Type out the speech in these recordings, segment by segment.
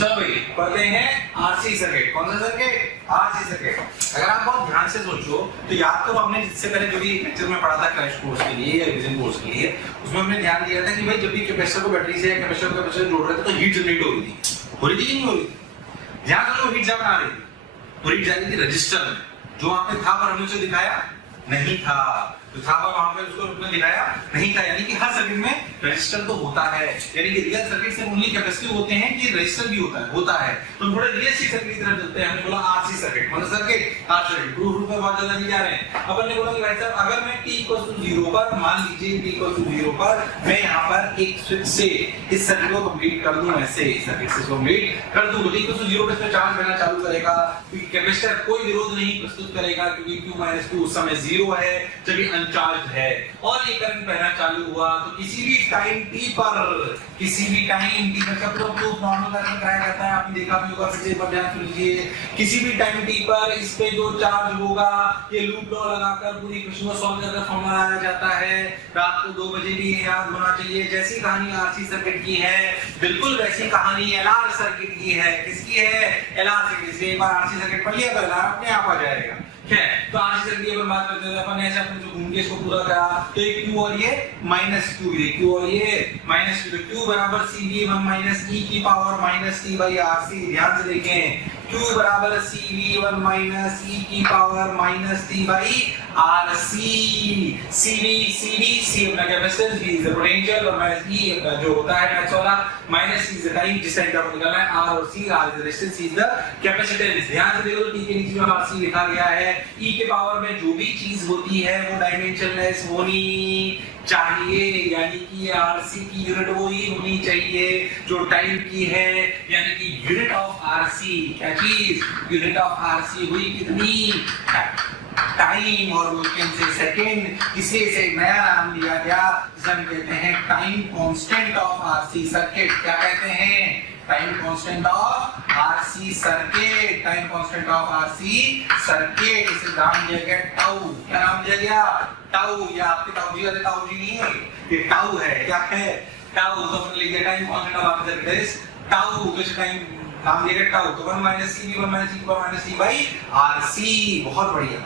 चलो भाई पढ़ते हैं आरसी सर्किट। कौन सा सर्किट? RC circuit. अगर आप बहुत ध्यान से सोचो तो याद करो, हमने जिससे पहले जो भी लेक्चर में पढ़ा था क्रैश कोर्स के लिए या रिवीजन कोर्स के लिए, उसमें हमने ध्यान दिया था कि भाई जब भी कैपेसिटर को बैटरी से या कैपेसिटर को कैपेसिटर जोड़ रहे थे तो हीट जनरेट हो रही थी कि नहीं हो रही थी? ध्यान करो, हीट जब आ रही थी तो हीट जा रही थी रजिस्टर में। जो वहां पे था पर हमने उसे दिखाया नहीं था, तो था पर वहां पे उसको हमने दिखाया नहीं था। यानी कि हर सर्किट में रेजिस्टर तो होता है, यानी कि रियल सर्किट से ओनली कैपेसिटिव होते हैं कि रेजिस्टर भी होता है। तो थोड़े रियलिस्टिक सर्किट की तरफ चलते हैं। हमने बोला आरसी सर्किट मतलब सर्किट आरसी सर्किट प्रूफ पे बहुत ज्यादा नहीं जा रहे हैं। अपन ने बोला कि भाई साहब अगर मैं t 0 पर, मान लीजिए t 0 पर मैं यहां पर एक स्विच से इस सर्किट को कंप्लीट कर दूं, ऐसे इस सर्किट से कंप्लीट कर दूं तो t 0 पे इसमें चार्ज बहना चालू करेगा, क्योंकि कैपेसिटर कोई विरोध नहीं प्रस्तुत करेगा क्योंकि q - 2 उस समय 0 है जब ये अनचार्ज है, और ये करंट बहना चालू हुआ तो किसी भी टाइम t पर सब लोग प्रूफ नॉर्मल करंट कराया जाता है, आपने देखा भी होगा, फिर से एक बार ध्यान सुन लीजिए। किसी भी टाइम t पर इस पे जो चार्ज होगा ये लूप लॉ लगाकर पूरी क्वेश्चन को सॉल्व करके फॉर्मूला आया जाता है। रात को 2 बजे भी याद होना चाहिए। जैसी कहानी आरसी सर्किट की है बिल्कुल वैसी कहानी एलआर सर्किट की है। किसकी है? LR circuit. इसलिए एक बार आरसी सर्किट पढ़ लिया तो एलआर अपने आप आ जाएगा। तो आरसी सर्किट की बात करते हैं अपन ऐसे अपने जो घूम के इसको पूरा करा तो ये q और ये -q, ये q और ये -q, तो q बराबर cv1 माइनस e की power minus t by rc। ध्यान से देखें, q बराबर cv1 माइनस e की power minus t by rc। c अपना capacitance, v is the potential और माइनस e अपना जो होता है मैथ्स वाला, माइनस इज द टाइम जिस टाइम का निकालना है, r और c, r is the resistance, c is the capacitance. ध्यान से देखो t के नीचे जो rc लिखा गया है, e के पावर में जो भी चीज होती है वो डायमेंशनलेस होनी चाहिए, यानी कि आरसी की यूनिट वही होनी चाहिए जो टाइम की है, यानी कि यूनिट ऑफ आरसी क्या चीज? यूनिट ऑफ आरसी हुई कितनी? टाइम, और वो से सेकंड। इसलिए इसे नया नाम दिया गया जिसे हम कहते हैं time constant of RC circuit. क्या कहते हैं? Time constant of RC circuit. Time constant of RC circuit, इसे नाम दिया गया टाउ। क्या नाम दिया गया? टाउ। या आपके ताऊजी वाले ताऊजी नहीं है, ये टाउ है। क्या है? टाउ। तो अपन लिख दिया time constant of RC circuit is tau. तो इसे टाइम नाम दिया गया टाउ। तो 1 - cv1 - e - t by rc। बहुत बढ़िया।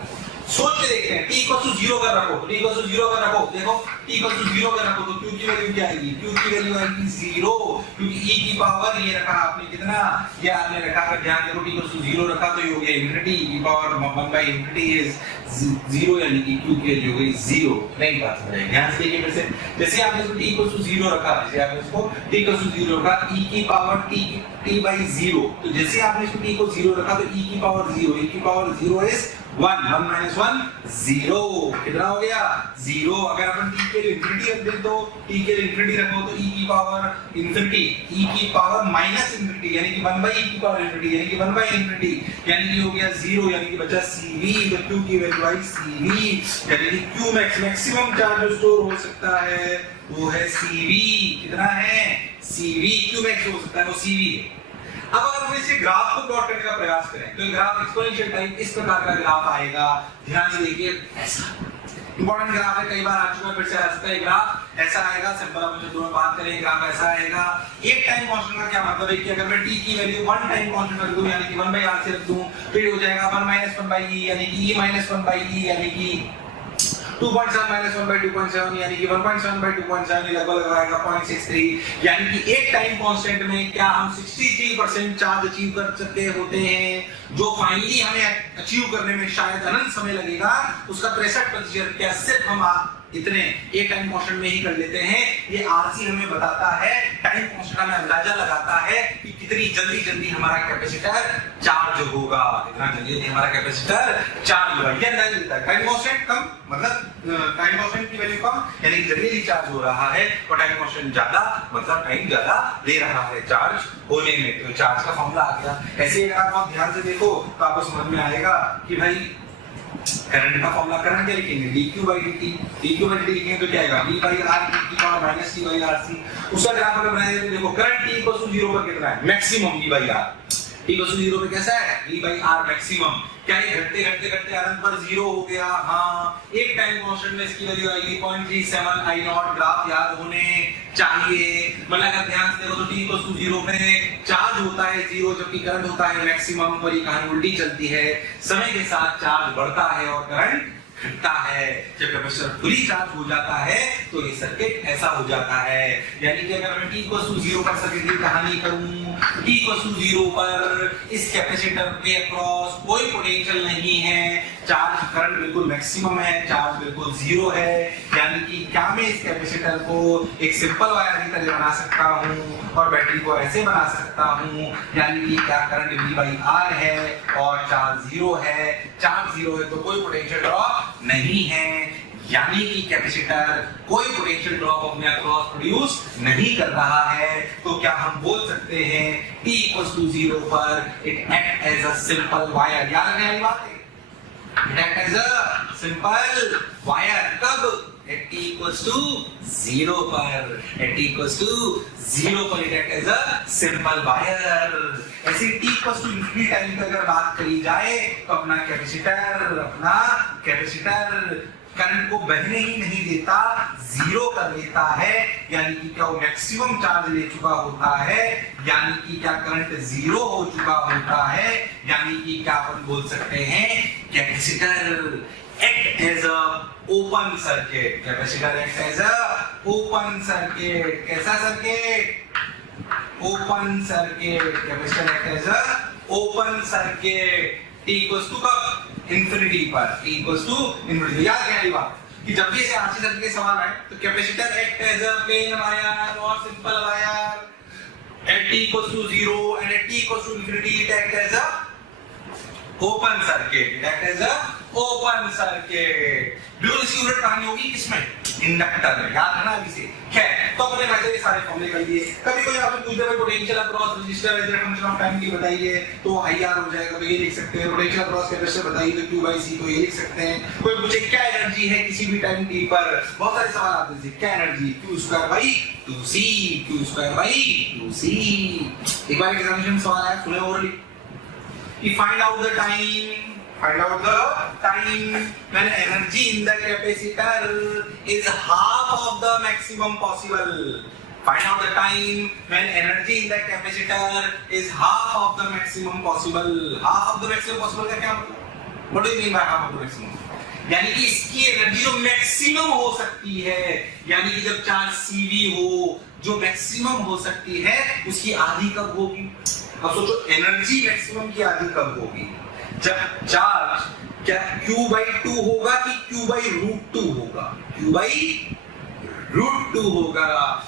सोच के देखते हैं, t = 0 कर रखो, t = 0 कर रखो। देखो t = 0 कर रखो तो q की वैल्यू क्या आएगी? q की वैल्यू आएगी 0, क्योंकि e की पावर ये रखा आपने कितना? ये आपने रखा, अगर ध्यान देखो t = 0 रखा तो ये हो गया इंफिनिटी, e की पावर 1/∞ इज 0, यानी कि q की वैल्यू हो गई 0। नहीं बात समझ आई? ध्यान से देखिए फिर से, जैसे आपने इसको t = 0 रखा, जैसे आपने इसको t = 0 रखा, e की पावर t/0, तो जैसे आपने इसको t को 0 रखा तो e की पावर 0, e की पावर 0 इज 1, 1 - 1 0। कितना हो गया? 0। अगर अपन t के लिए इंफिनिटी रख दें तो t के लिए इंफिनिटी रखो तो e की पावर इंफिनिटी, e की पावर माइनस इंफिनिटी, यानी कि 1/e की पावर इंफिनिटी, यानी कि 1/∞, यानी कि हो गया 0, यानी कि बचा cv। तो q की वैल्यू आई cv, यानी कि q मैक्सिमम चार्ज जो स्टोर हो सकता है वो है cv। कितना है? cv। q मैक्स हो सकता है वो cv है। अब अगर हम इसे ग्राफ को प्लॉट करने का प्रयास करें तो ग्राफ एक्सपोनेंशियल टाइप इस प्रकार का ग्राफ आएगा। ध्यान से देखिए, ऐसा इंपॉर्टेंट ग्राफ है, कई बार आ चुका है, फिर से आ सकता है। ग्राफ ऐसा आएगा, सिंपल अपन जो दोनों बात करें, ग्राफ ऐसा आएगा। एक टाइम कांस्टेंट का क्या मतलब है कि अगर मैं t की वैल्यू 1 टाइम कांस्टेंट रख दूं, यानी कि 1/r रख दूं, तो ये हो जाएगा 1 - 1/e, यानी कि e - 1/e, यानी कि 2.7 - 1/2.7, यानी कि 1.7/2.7 लगभग आएगा 0.63। यानी कि एक टाइम कांस्टेंट में क्या हम 63% चार्ज अचीव कर सकते होते हैं, जो फाइनली हमें अचीव करने में शायद अनंत समय लगेगा, उसका 63% क्या सिर्फ हम इतने एक टाइम कांस्टेंट में ही कर लेते हैं। ये आरसी हमें बताता है, टाइम कांस्टेंट हमें अंदाजा लगाता है कि कितनी जल्दी हमारा कैपेसिटर चार्ज होगा, कितना जल्दी हमारा कैपेसिटर चार्ज होगा, ये अंदाजा देता है। टाइम कांस्टेंट कम मतलब टाइम कांस्टेंट की वैल्यू कम, यानी जल्दी चार्ज हो रहा है, और टाइम कांस्टेंट ज्यादा मतलब टाइम ज्यादा ले रहा है चार्ज होने में। तो चार्ज का फॉर्मूला आ गया। ऐसे अगर आप बहुत ध्यान से देखो तो आपको समझ में आएगा कि भाई करंट का फॉर्मूला, करंट क्या लिखेंगे? dq/dt। dq/dt लिखेंगे तो क्या आएगा? v/r की पावर माइनस t/rc। उसका ग्राफ अगर बनाए तो देखो करंट t = 0 पर कितना है? Maximum v/r। t = 0 पे कैसा है? v/r maximum. क्या ये घटते अनंत पर 0 हो गया? हाँ। एक टाइम कांस्टेंट में इसकी वैल्यू आएगी 0.37 I0। ग्राफ याद होने चाहिए। मतलब अगर ध्यान से देखो तो t इक्वल टू 0 पे चार्ज होता है 0 जबकि करंट होता है मैक्सिमम, और ये कहानी उल्टी चलती है। समय के साथ चार्ज बढ़ता है और करंट घटता है। जब कैपेसिटर फुली चार्ज हो जाता है तो ये सर्किट ऐसा हो जाता है। यानी कि अगर मैं t इक्वल टू 0 पर सर्किट की कहानी करूं, t इक्वल टू 0 पर इस कैपेसिटर के अक्रॉस कोई पोटेंशियल नहीं है, चार्ज करंट बिल्कुल मैक्सिमम है, चार्ज बिल्कुल 0 है। यानी कि क्या मैं इस कैपेसिटर को एक सिंपल वायर की तरह बना सकता हूं और बैटरी को ऐसे बना सकता हूं, यानी कि क्या करंट V/R है और चार्ज 0 है। चार्ज 0 है तो कोई पोटेंशियल ड्रॉप नहीं है, यानी कि कैपेसिटर कोई पोटेंशियल ड्रॉप अपने अक्रॉस प्रोड्यूस नहीं कर रहा है। तो क्या हम बोल सकते हैं t इक्वल टू 0 पर it act as a simple wire. याद रखने वाली बात है, it act as a simple wire. कब? at t equals to 0 पर, at t equals to 0 पर it act as a simple wire। ऐसे t equals to infinity time पे अगर बात करी जाए तो अपना कैपेसिटर करंट को बहने ही नहीं देता, 0 कर देता है। यानी कि क्या वो मैक्सिमम चार्ज ले चुका होता है, यानी कि क्या करंट 0 हो चुका होता है। यानी कि क्या अपन बोल सकते हैं capacitor act as a open circuit। Capacitor act as a open circuit। कैसा circuit? Open circuit. Capacitor act as a open circuit। t equals to कब? इंफिनिटी पर। t equals to infinity. याद रखने वाली बात कि जब भी ऐसे आरसी सर्किट के सवाल आए तो capacitor act as a plain wire or simple wire at t equals to 0 and at t equals to infinity it act as a open circuit. It act as a open circuit. बिल्कुल इसकी उलट कहानी होगी किसमें? Inductor में। याद है ना अभी से? खैर, तो अपने वैसे ये सारे फॉर्मूले कर लिए। कभी कोई आपसे पूछ दे भाई potential across resistor as a function of time की बताइए तो IR हो जाएगा, तो ये लिख सकते हैं। पोटेंशियल अक्रॉस कैपेसिटर बताइए तो Q/C, तो ये लिख सकते हैं। कोई पूछे क्या एनर्जी है किसी भी टाइम t पर, बहुत सारे सवाल आते हैं। क्या एनर्जी? Q²/2C, Q²/2C। एक बार एग्जामिनेशन में सवाल आया, सुने ओरली कि find out the time when energy in the capacitor is half of the maximum possible। Find out the time when energy in the capacitor is half of the maximum possible। half of the maximum possible का क्या मतलब? What do you mean by half of the maximum? यानी कि इसकी energy जो maximum हो सकती है, यानी कि जब चार्ज CV हो जो मैक्सिमम हो सकती है उसकी आधी कब होगी? अब सोचो एनर्जी मैक्सिमम की आधी कब होगी? जब चार्ज क्या Q/2 होगा कि Q/√2 होगा? Q/√2 होगा।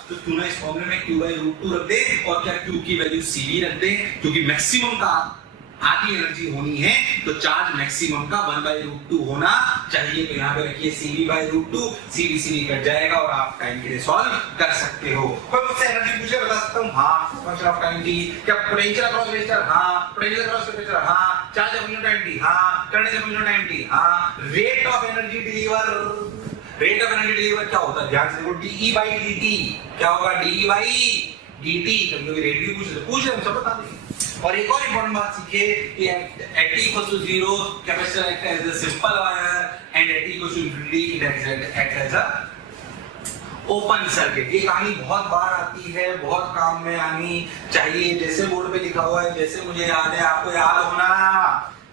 तो क्यों ना इस फॉर्मूले में Q/√2 रख दे और क्या Q की वैल्यू CV रख दे, क्योंकि मैक्सिमम का आधी एनर्जी होनी है तो चार्ज मैक्सिमम का 1/√2 होना चाहिए। तो यहाँ पे रखिए CV/√2, CV कट जाएगा और आप टाइम के लिए सॉल्व कर सकते हो। कोई मुझसे एनर्जी पूछे बता सकता हूँ हाँ, फंक्शन ऑफ टाइम t। क्या पोटेंशियल अक्रॉस रेजिस्टर? हाँ। Potential across capacitor? हाँ। Charge function time t? हाँ। Current function time t? हाँ। Rate of energy deliver, rate of energy deliver क्या होता है? ध्यान से देखो, dE/dt क्या होगा? dE/dt। कभी रेट भी पूछ ले हम सब बता देंगे। और एक और इंपॉर्टेंट बात सीखे कि at t equals to 0 capacitor act as a simple wire and at t equals to infinity it acts as a open circuit. ये कहानी बहुत बार आती है, बहुत काम में आनी चाहिए। जैसे बोर्ड पे लिखा हुआ है, जैसे मुझे याद है आपको याद होना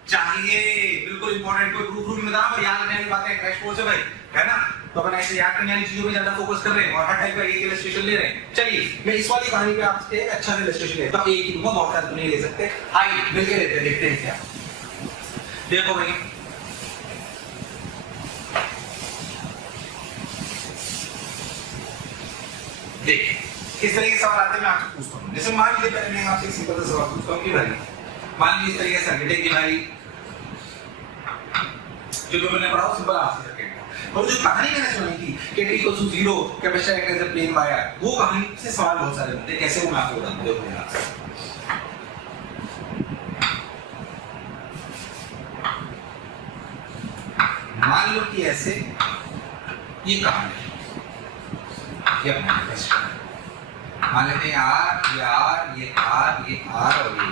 चाहिए। बिल्कुल इंपॉर्टेंट, कोई प्रूफ में पर याद रखने वाली बातें क्रैश कोर्स है भाई, है ना? तो अपन ऐसे याद करने वाली चीजों पे ज्यादा फोकस कर रहे हैं और हर टाइप का एक इलस्ट्रेशन ले रहे हैं। चलिए मैं इस वाली कहानी पे आपसे एक अच्छा सा इलस्ट्रेशन लेता हूं। एक ही दूंगा, बहुत सारे तो नहीं ले सकते। आइए मिलके लेते हैं, देखते हैं क्या। देखो भाई, देखिए किस तरह के सवाल आते हैं मैं आपसे पूछता हूँ। जैसे मान लीजिए पहले मैं आपसे एक सिंपल सा सवाल पूछता हूँ कि भाई मान लीजिए इस तरीके से सर्किट है कि भाई जो मैंने पढ़ा सिंपल आपसे सर्किट, और जो कहानी मैंने सुनी थी कि t equals to 0 capacitor act as a plain wire, वो कहानी से सवाल बहुत सारे बनते हैं। कैसे वो मैं आपको बताऊं। देखो यहाँ मान लो कि ऐसे ये कहानी ये अपना कैपेसिटर मान लेते हैं R, ये R, ये R, ये R और ये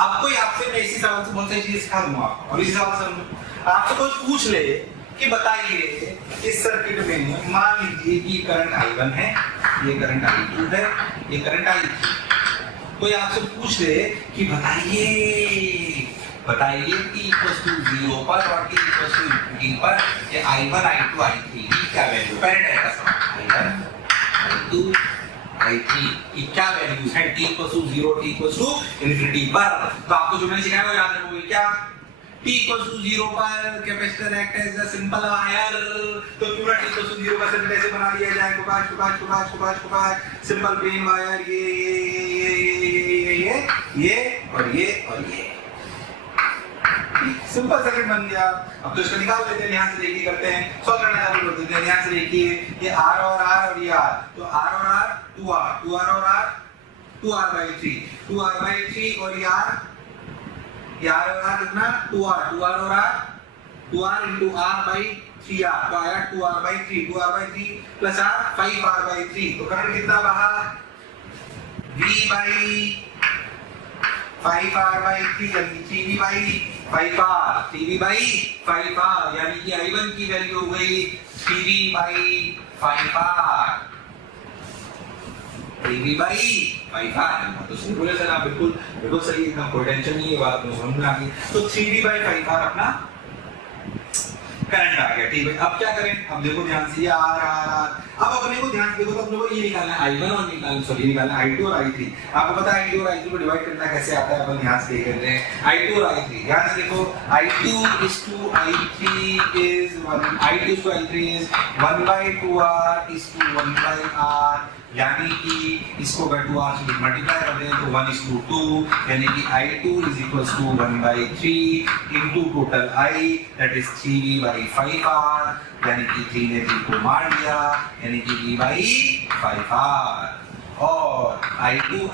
अब कोई आपसे मैं इसी सवाल से बहुत सारी चीजें सिखा दूंगा आपको। और इसी सवाल से आपसे कोई पूछ ले कि बताइए इस सर्किट में मान लीजिए लीजिए कि करंट I1 है, ये करंट I2 है, ये करंट I3। कोई आपसे पूछ ले कि बताइए t इक्वल्स टू 0 पर और t इक्वल्स टू इंफिनिटी पर ये I1 I2 I3 की क्या वैल्यू, करंट है का सवाल, I1 I2 I3 की क्या वैल्यूज है t equals to 0 t equals to infinity पर। तो आपको जो मैंने सिखाया वो याद रखोगे क्या, t इक्वल्स टू 0 पर capacitor act as a simple wire. तो क्यों ना t इक्वल्स टू 0 का सर्किट ऐसे बना लिया जाए, कुपाच सिंपल प्लेन वायर, ये और ये सिंपल सर्किट बन गया। अब तो इसको निकाल लेते हैं, यहाँ से देखिए करते हैं, सॉल्व करना चालू कर देते हैं। यहाँ से देखिए ये R और R और ये R, तो R और R 2R और R 2R/3 और ये R और R कितना 2R और R 2R into R/3R, तो आया 2R/3 प्लस R 5R/3। तो करंट कितना बहा, V/5R/3 यानी 3V/5R यानी कि I1 की वैल्यू हो गई 3V/5R। तो सही बोले सर आप, बिल्कुल सही, एकदम कोई टेंशन नहीं है, बात में समझ में आ गई। तो 3V/5R अपना करंट आ गया, ठीक है। अब क्या करें, अब देखो ध्यान से ये R। अब अपने को ध्यान से देखो, तो अपने को ये निकालना है I1 और निकालना I2 और I3। आपको पता है I2 और I3 को डिवाइड करना कैसे आता है, अपन ध्यान से देख लेते हैं। I2 और I3 ध्यान से देखो, I2 is to I3 is 1/2R is to 1/R, यानी कि इसको अगर 2R से मल्टीप्लाई कर दें तो 1:2, यानी कि I2 is equals to 1/3 into total I, that is 3V/5R, यानी कि 3 ने 3 को मार दिया, यानी कि V/5R। और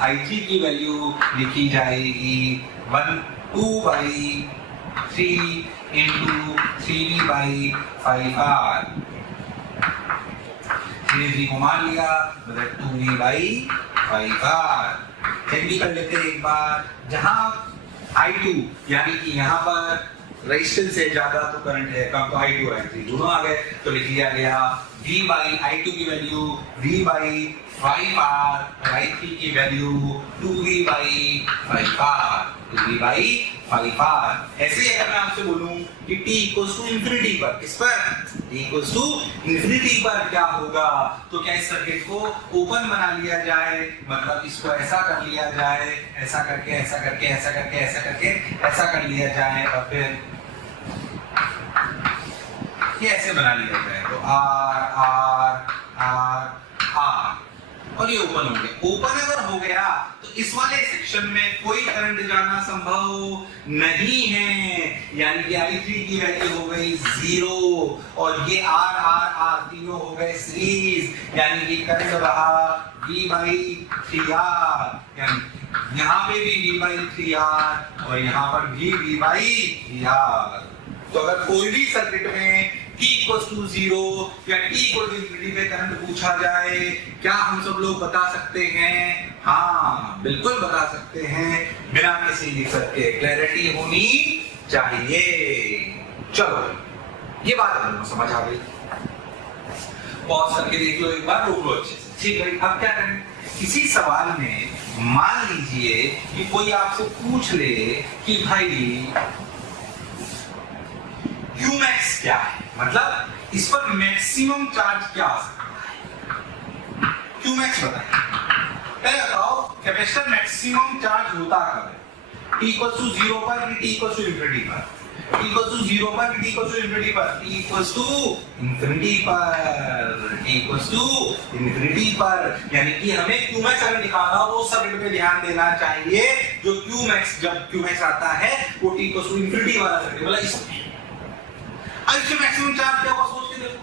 I3 की वैल्यू लिखी जाएगी 2/3 into 3V/5R। 3 को मान लिया, मतलब 2V/5R। चेक भी कर लेते हैं एक बार, जहां I2 यानी कि यहाँ पर रेजिस्टेंस है ज्यादा तो करंट है कम, तो I2 और I3 दोनों आ गए, तो लिख लिया गया V/I2 की वैल्यू V/5R और I3 की वैल्यू 2V/5R। ऐसे ही अगर मैं आपसे बोलूं कि t इक्वल्स टू इंफिनिटी पर, इस पर t इक्वल्स टू इंफिनिटी पर क्या होगा, तो क्या इस सर्किट को ओपन बना लिया जाए, मतलब इसको ऐसा कर लिया जाए, ऐसा करके ऐसा करके ऐसा करके ऐसा करके ऐसा कर लिया जाए और फिर ये ऐसे बना लिया जाए, तो R और ये ओपन हो गया। ओपन अगर हो गया तो इस वाले सेक्शन में कोई करंट जाना संभव नहीं है, यानी कि I3 की वैल्यू हो गई 0 और ये R तीनों हो गए सीरीज, यानी कि करंट रहा V/3R, यानी यहाँ पे भी V/3R और यहाँ पर भी V/3R। तो अगर कोई भी सर्किट में t इक्वल्स टू 0 या t इक्वल टू इंफिनिटी पे करंट पूछा जाए, क्या हम सब लोग बता सकते हैं? हाँ बिल्कुल बता सकते हैं, बिना किसी दिक्कत के। क्लैरिटी होनी चाहिए। चलो ये बात आपको समझ आ गई, पॉज करके देख लो एक बार, रोक लो अच्छे से, ठीक है। अब क्या करें, किसी सवाल में मान लीजिए कि कोई आपसे पूछ ले कि भाई Qmax क्या है, मतलब इस पर मैक्सिमम चार्ज क्या आ सकता है, Qmax बताइए। पहले बताओ कैपेसिटर मैक्सिमम चार्ज होता कब है, t इक्वल्स टू 0 पर कि t इक्वल्स टू इंफिनिटी पर, t इक्वल्स टू 0 पर कि t इक्वल्स टू इंफिनिटी पर, t इक्वल्स टू इंफिनिटी पर, t इक्वल्स टू इंफिनिटी पर, यानी कि हमें Qmax अगर निकालना हो तो उस सर्किट पे ध्यान देना चाहिए जो Qmax, जब Qmax आता है वो t इक्वल्स टू इंफिनिटी वाला सर्किट, मतलब इसमें। अब इसमें मैक्सिमम चार्ज क्या होगा सोच के देखो,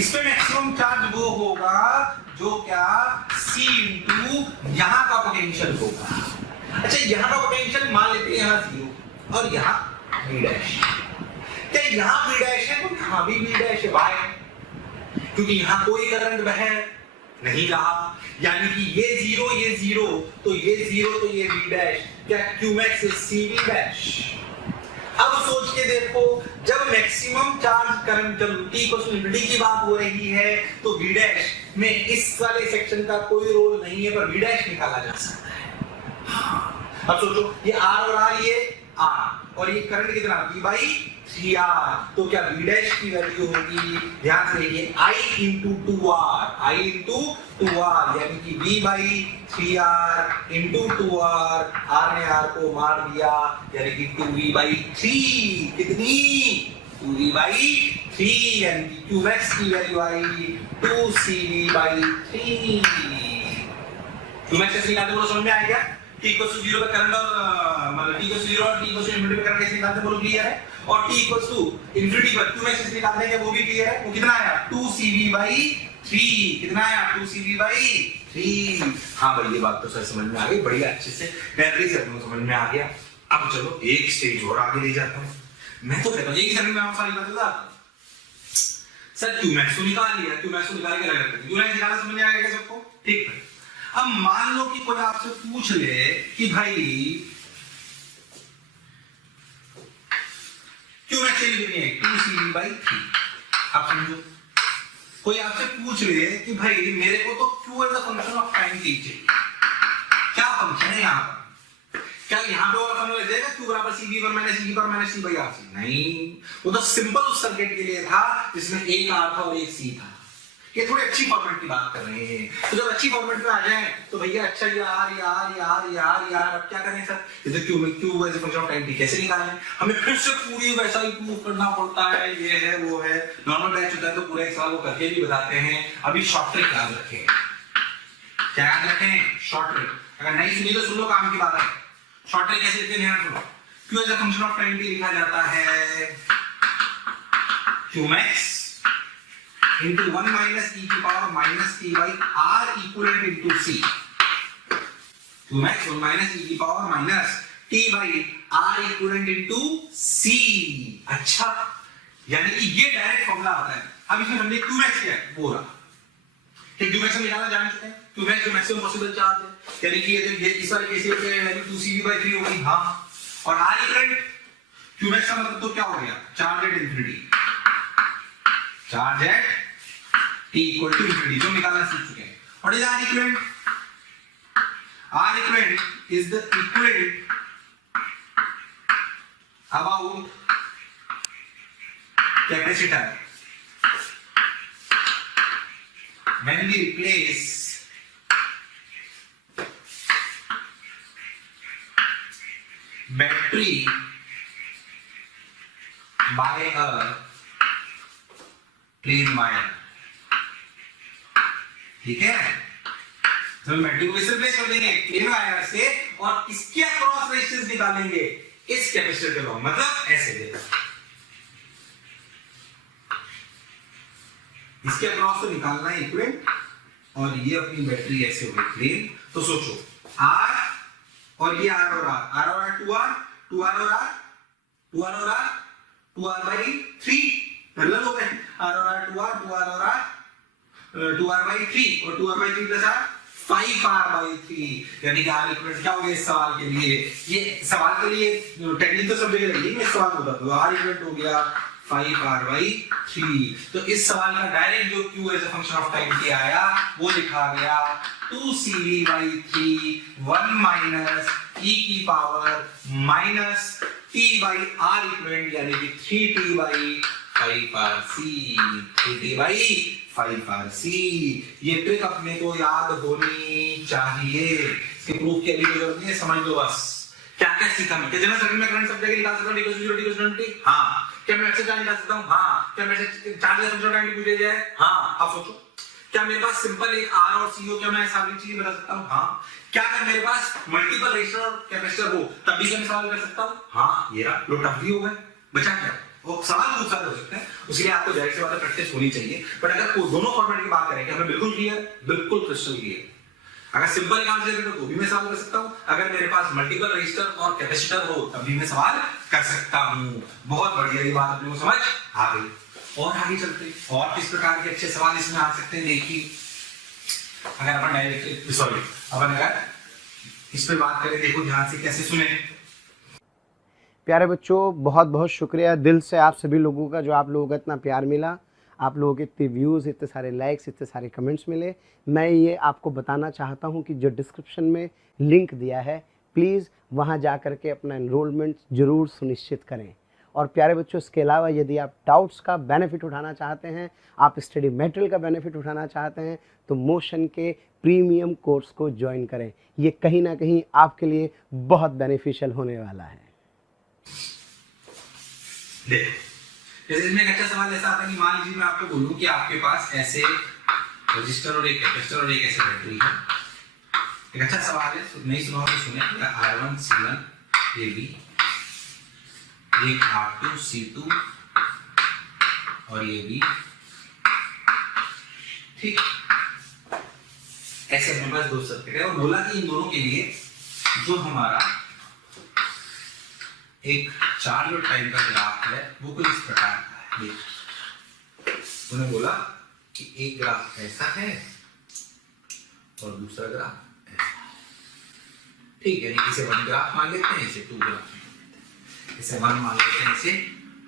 इसमें मैक्सिमम चार्ज वो होगा जो क्या C इंटू यहाँ का पोटेंशियल होगा। अच्छा यहाँ का पोटेंशियल मान लेते हैं यहाँ 0 और यहाँ V डैश, क्या यहाँ V डैश है तो यहाँ भी V डैश है भाई, क्योंकि यहाँ कोई करंट बह नहीं रहा, यानी कि ये 0 तो ये 0 तो ये V डैश, क्या Qmax is CV डैश। अब सोच के देखो, जब मैक्सिमम चार्ज करंट टी को इंफिनिटी की बात हो रही है तो v डैश में इस वाले सेक्शन का कोई रोल नहीं है, पर v डैश निकाला जा सकता है। हाँ। अब सोचो ये r और r, ये r और ये करंट कितना v बाई 3r, तो क्या v डैश की वैल्यू होगी, ध्यान से देखिए, I इंटू 2r, यानी कि v by 3r into 2r, r ने r को मार दिया, यानी कि 2v बाई 3, कितनी 2v बाई 3, यानी कि qmax की value I 2cv by 3। qmax कैसे निकालते बोलो, समझ में आ गया? t इक्वल टू 0 पे करंट और मतलब t इक्वल टू 0 और t इक्वल टू इनफिनिटी पे करंट कैसे निकालते बोलो, क्लियर है? और t इक्वल टू इनफिनिटी पर qmax कैसे निकालते हैं वो भी क्लियर है। वो कितना आया 2cv बाई 3, कितना आया 2cv बाई 3। हाँ भाई ये बात तो सर समझ में आ गई, बढ़िया, अच्छे से डायरेक्टली से अपने समझ में आ गया। अब चलो एक स्टेज और आगे ले जाता हूँ। मैं तो कहता हूँ एक ही सेकंड में आप सारी बातें बता सर, qmax तो निकाल लिया, qmax को निकाल के रख देते हैं, qmax निकाला समझ में आ गया सबको, ठीक है। अब मान लो कि कोई आपसे पूछ ले कि भाई qmax की कितनी है 2cv बाई 3, आप समझो, कोई आपसे पूछ ले कि भाई मेरे को तो q as a function of time चाहिए, क्या फंक्शन है यहाँ पर, क्या यहाँ पे वाला फॉर्मूला देगा q बराबर cv पर माइनस c पर माइनस c बाई r? नहीं, वो तो सिंपल उस सर्किट के लिए था जिसमें एक r था और एक c था। ये थोड़ी अच्छी फॉर्मेट की बात कर रहे हैं, तो जब अच्छी फॉर्मेट में आ जाए तो भैया अच्छा ये r, अब क्या करें सर, इधर q as a function of time t कैसे निकालें, हमें फिर से पूरी वैसा ही प्रूव करना पड़ता है, ये है वो है। नॉर्मल बैच होता है तो पूरा एक साल वो करके भी बताते हैं। अभी शॉर्ट ट्रिक याद रखें, क्या याद रखें, शॉर्ट ट्रिक, अगर नहीं सुनी तो सुन लो, काम की बात है। शॉर्ट ट्रिक कैसे लिखते हैं, सुनो, q as a function of time t लिखा जाता है qmax into 1 minus e की power minus t by r equivalent into c, qmax 1 minus e की power minus t by r equivalent into c। अच्छा, यानी कि ये डायरेक्ट फॉर्मूला आता है। अब इसमें समझिए qmax क्या है, वो रहा, ठीक, qmax हम निकालना जान चुके हैं, qmax जो मैक्सिमम पॉसिबल चार्ज है, यानी कि ये इस वाले केस में वैल्यू 2cv by 3 होगी, हाँ, और r इक्वलेंट qmax का मतलब तो क्या हो गया, charge at infinity, charge at t equal to infinity, जो निकालना सीख चुके हैं। What is r equivalent? r equivalent is the equivalent about capacitor when we replace battery by a plain wire, ठीक है, तो बैटरी को इससे रिप्लेस कर देंगे प्लेन वायर से और इसके अक्रॉस रेजिस्टेंस निकालेंगे इस कैपेसिटर के अक्रॉस, मतलब ऐसे देखो, इसके अक्रॉस तो निकालना है इक्विवेलेंट, और ये अपनी बैटरी ऐसे हो गई प्लेन। तो सोचो R और ये R और R और R 2R और R 2R by 3 पैरेलल हो गए, R और R 2R और R 2R by 3 और 2R by 3 plus R 5R by 3, यानी कि R इक्वल क्या हो गया इस सवाल के लिए, ये सवाल के लिए टेक्निक तो सब जगह लगी, मैं सवाल बता दूं, R इक्वल हो गया 5R by 3। तो इस सवाल का डायरेक्ट जो q as a function of time t आया वो लिखा गया 2cv by 3 1 minus e की power minus t by r equivalent, यानी कि 3t by 5rc, 3t by 5rc। ये ट्रिक अपने को याद होनी चाहिए, इसके प्रूफ की अभी कोई जरूरत नहीं है, समझ लो बस। क्या क्या सीखा मैं, जनरल सर्किट में करंट सब जगह निकाल सकता हूं, d 0 t, हाँ, क्या मैं एक्सेस निकाल सकता हूं, हाँ, क्या मैं चार्ज फंक्शन टाइम पूछ लिया जाए, हाँ। अब सोचो, क्या मेरे पास सिंपल एक R और C हो, क्या मैं सारी चीजें बता सकता हूं, हाँ। क्या अगर मेरे पास मल्टीपल रेजिस्टर और कैपेसिटर हो तब भी मैं सवाल कर सकता हूं, हाँ। ये रहा, लो टफ भी हो गए, बचा क्या, वो सवाल बहुत सारे हो सकते हैं, उसके लिए आपको जाहिर सी बात है प्रैक्टिस होनी चाहिए। बट अगर दोनों फॉर्मेट की बात करें कि हमें बिल्कुल क्लियर, बिल्कुल क्रिस्टल क्लियर, अगर सिंपल काम से तो भी मैं सवाल कर सकता हूं, अगर मेरे पास मल्टीपल रेजिस्टर और कैपेसिटर हो तब भी मैं सवाल कर सकता हूं। बहुत बढ़िया, ये बात अपने को समझ आ गई। और आगे चलते और किस प्रकार के अच्छे सवाल इसमें आ सकते हैं, देखिए अगर अपन डायरेक्ट सॉरी अपन अगर इस पे बात करें, देखो ध्यान से कैसे सुने। प्यारे बच्चों, बहुत बहुत शुक्रिया दिल से आप सभी लोगों का, जो आप लोगों का इतना प्यार मिला, आप लोगों के इतने व्यूज़, इतने सारे लाइक्स, इतने सारे कमेंट्स मिले। मैं ये आपको बताना चाहता हूँ कि जो डिस्क्रिप्शन में लिंक दिया है, प्लीज़ वहाँ जा कर के अपना एनरोलमेंट ज़रूर सुनिश्चित करें। और प्यारे बच्चों, इसके अलावा यदि आप डाउट्स का बेनिफिट उठाना चाहते हैं, आप स्टडी मटेरियल का बेनिफिट उठाना चाहते हैं, तो मोशन के प्रीमियम कोर्स को ज्वाइन करें। ये कहीं ना कहीं आपके लिए बहुत बेनिफिशियल होने वाला है। जैसे इसमें एक अच्छा सवाल ऐसा आता है कि मान लीजिए मैं आपको बोलूं कि आपके पास ऐसे रजिस्टर और एक कैपेसिटर और एक ऐसे बैटरी है। एक अच्छा सवाल है, नहीं सुना हो तो सुने। R1 C1 AB, एक R2 C2 और ये भी, ठीक। ऐसे अपने पास दो सर्किट है और बोला कि इन दोनों के लिए जो हमारा एक चार्ज और टाइम का ग्राफ है वो कुछ इस प्रकार का है। उन्होंने बोला कि एक ग्राफ ऐसा है और दूसरा ग्राफ ऐसा है, ठीक है। इसे 1 ग्राफ मान लेते हैं, इसे 2 ग्राफ मान लेते हैं, इसे 1 मान लेते हैं, इसे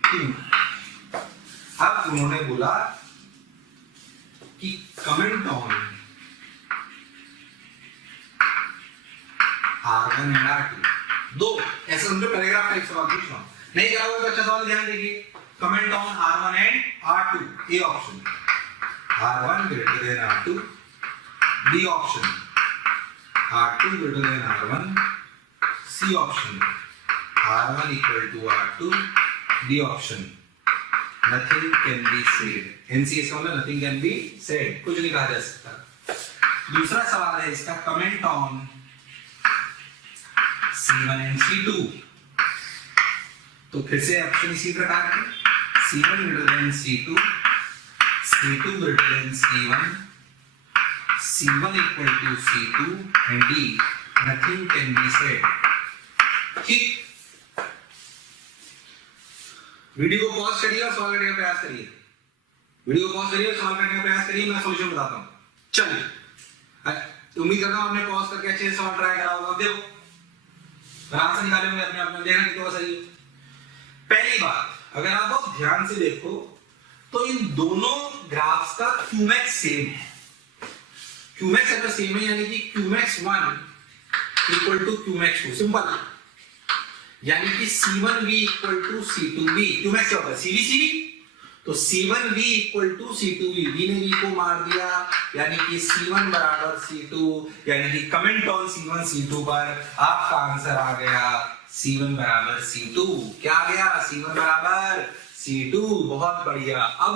2। अब उन्होंने बोला कि comment on R1 and R2 दो ऐसे उनके पैराग्राफ का एक सवाल पूछ रहा हूं, नहीं करा हुआ तो अच्छा सवाल ध्यान देखिए। Comment on R1 and R2, A option, R1 greater than R2, B option, R2 greater than R1, C option, R1 equal to R2, D option, nothing can be said. NCS का मतलब नथिंग कैन बी सेड, कुछ नहीं कहा जा सकता। दूसरा सवाल है इसका, comment on C1 and C2, तो फिर से ऑप्शन इसी प्रकार के, C1 greater than C2, C2 greater than C1, C1 equal to C2 and D, nothing can be said. ठीक, वीडियो को पॉज करिए और सवाल करने का प्रयास करिए। वीडियो को पॉज करिए और सवाल करने का प्रयास करिए, मैं सॉल्यूशन बताता हूं। चलिए, उम्मीद करता हूं आपने पॉज करके अच्छे से सवाल ट्राई करा होगा। देखो आंसर निकाले होंगे अपने आप में, देखना कितना सही है। पहली बात, अगर आप बहुत ध्यान से देखो तो इन दोनों ग्राफ्स का क्यूमैक्स सेम है। क्यूमैक्स अगर सेम है यानी कि Q max 1 equal to Q max 2, simple. यानी कि C1V equal to C2V, QMax क्या होता है? CV, तो C1V equal to C2V, V ने V को मार दिया, यानी कि C1 बराबर C2, यानी कि कमेंट ऑन C1 C2 पर आपका आंसर आ गया C1 बराबर C2। क्या आ गया? C1 बराबर C2। बहुत बढ़िया। अब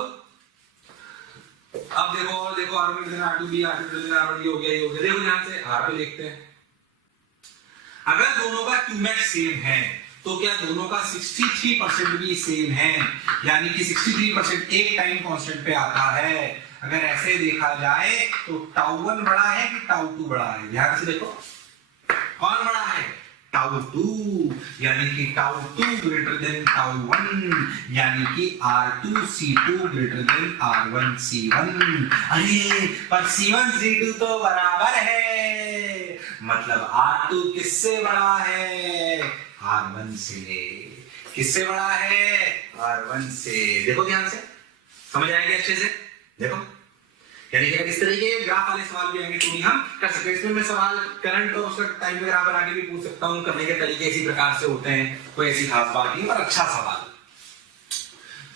देखो, और देखो, R1 greater then R2B, R2 greater than R1, ये हो गया, ये हो गया। देखो ध्यान से, R पे देखते हैं। अगर दोनों का क्यूमैक्स सेम है तो क्या दोनों का 63% भी सेम है? यानी कि 63% एक टाइम कांस्टेंट पे आता है। अगर ऐसे देखा जाए तो τ1 बड़ा है कि τ2 बड़ा है? ध्यान से देखो, कौन बड़ा है? τ2, यानी कि τ2 ग्रेटर देन τ1, यानी कि R2 C2 greater than R1 C1। अरे पर C1 C2 तो बराबर है, मतलब R2 किससे बड़ा है? R1 से। किससे बड़ा है? R1 से। देखो ध्यान से, समझ आएंगे अच्छे से। देखो, यानी कि इस तरह के ग्राफ वाले सवाल भी आएंगे तो भी हम कर सकते हैं। इसमें मैं सवाल करंट और उसका टाइम के ग्राफ बना के भी पूछ सकता हूं। करने के तरीके इसी प्रकार से होते हैं, कोई ऐसी खास बात नहीं, पर अच्छा सवाल।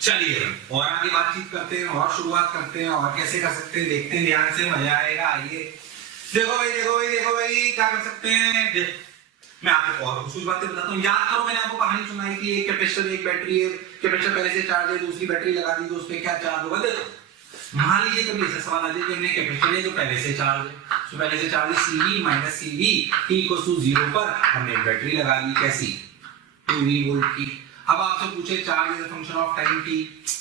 चलिए और आगे बातचीत करते हैं और शुरुआत करते हैं और कैसे कर सकते हैं देखते हैं, ध्यान से, मजा आएगा। आइए देखो भाई, देखो भाई, देखो भाई, क्या कर सकते हैं। मैं आपको और कुछ बातें बताता हूँ। याद करो, मैंने आपको कहानी सुनाई कि एक कैपेसिटर, एक बैटरी है। कैपेसिटर पहले से चार्ज है, दूसरी बैटरी लगा दी तो उस पे क्या चार्ज होगा? देखो, मान लीजिए कभी ऐसा सवाल आ जाए कि हमने कैपेसिटर है जो पहले से चार्ज है, तो पहले से चार्ज है CV minus CV t equal to 0 पर हमने बैटरी लगा दी, कैसी? 2V वोल्ट की। अब आपसे पूछे charge is a function of time t,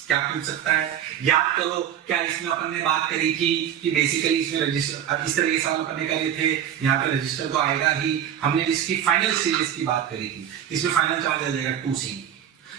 क्या पूछ सकता है? याद करो, क्या इसमें अपन ने बात करी थी कि बेसिकली इसमें रजिस्टर, अब इस तरह के सवाल अपन ने करे थे, यहाँ पे रजिस्टर तो आएगा ही। हमने इसकी फाइनल स्टेजेस की बात करी थी, इसमें फाइनल चार्ज आ जाएगा 2C।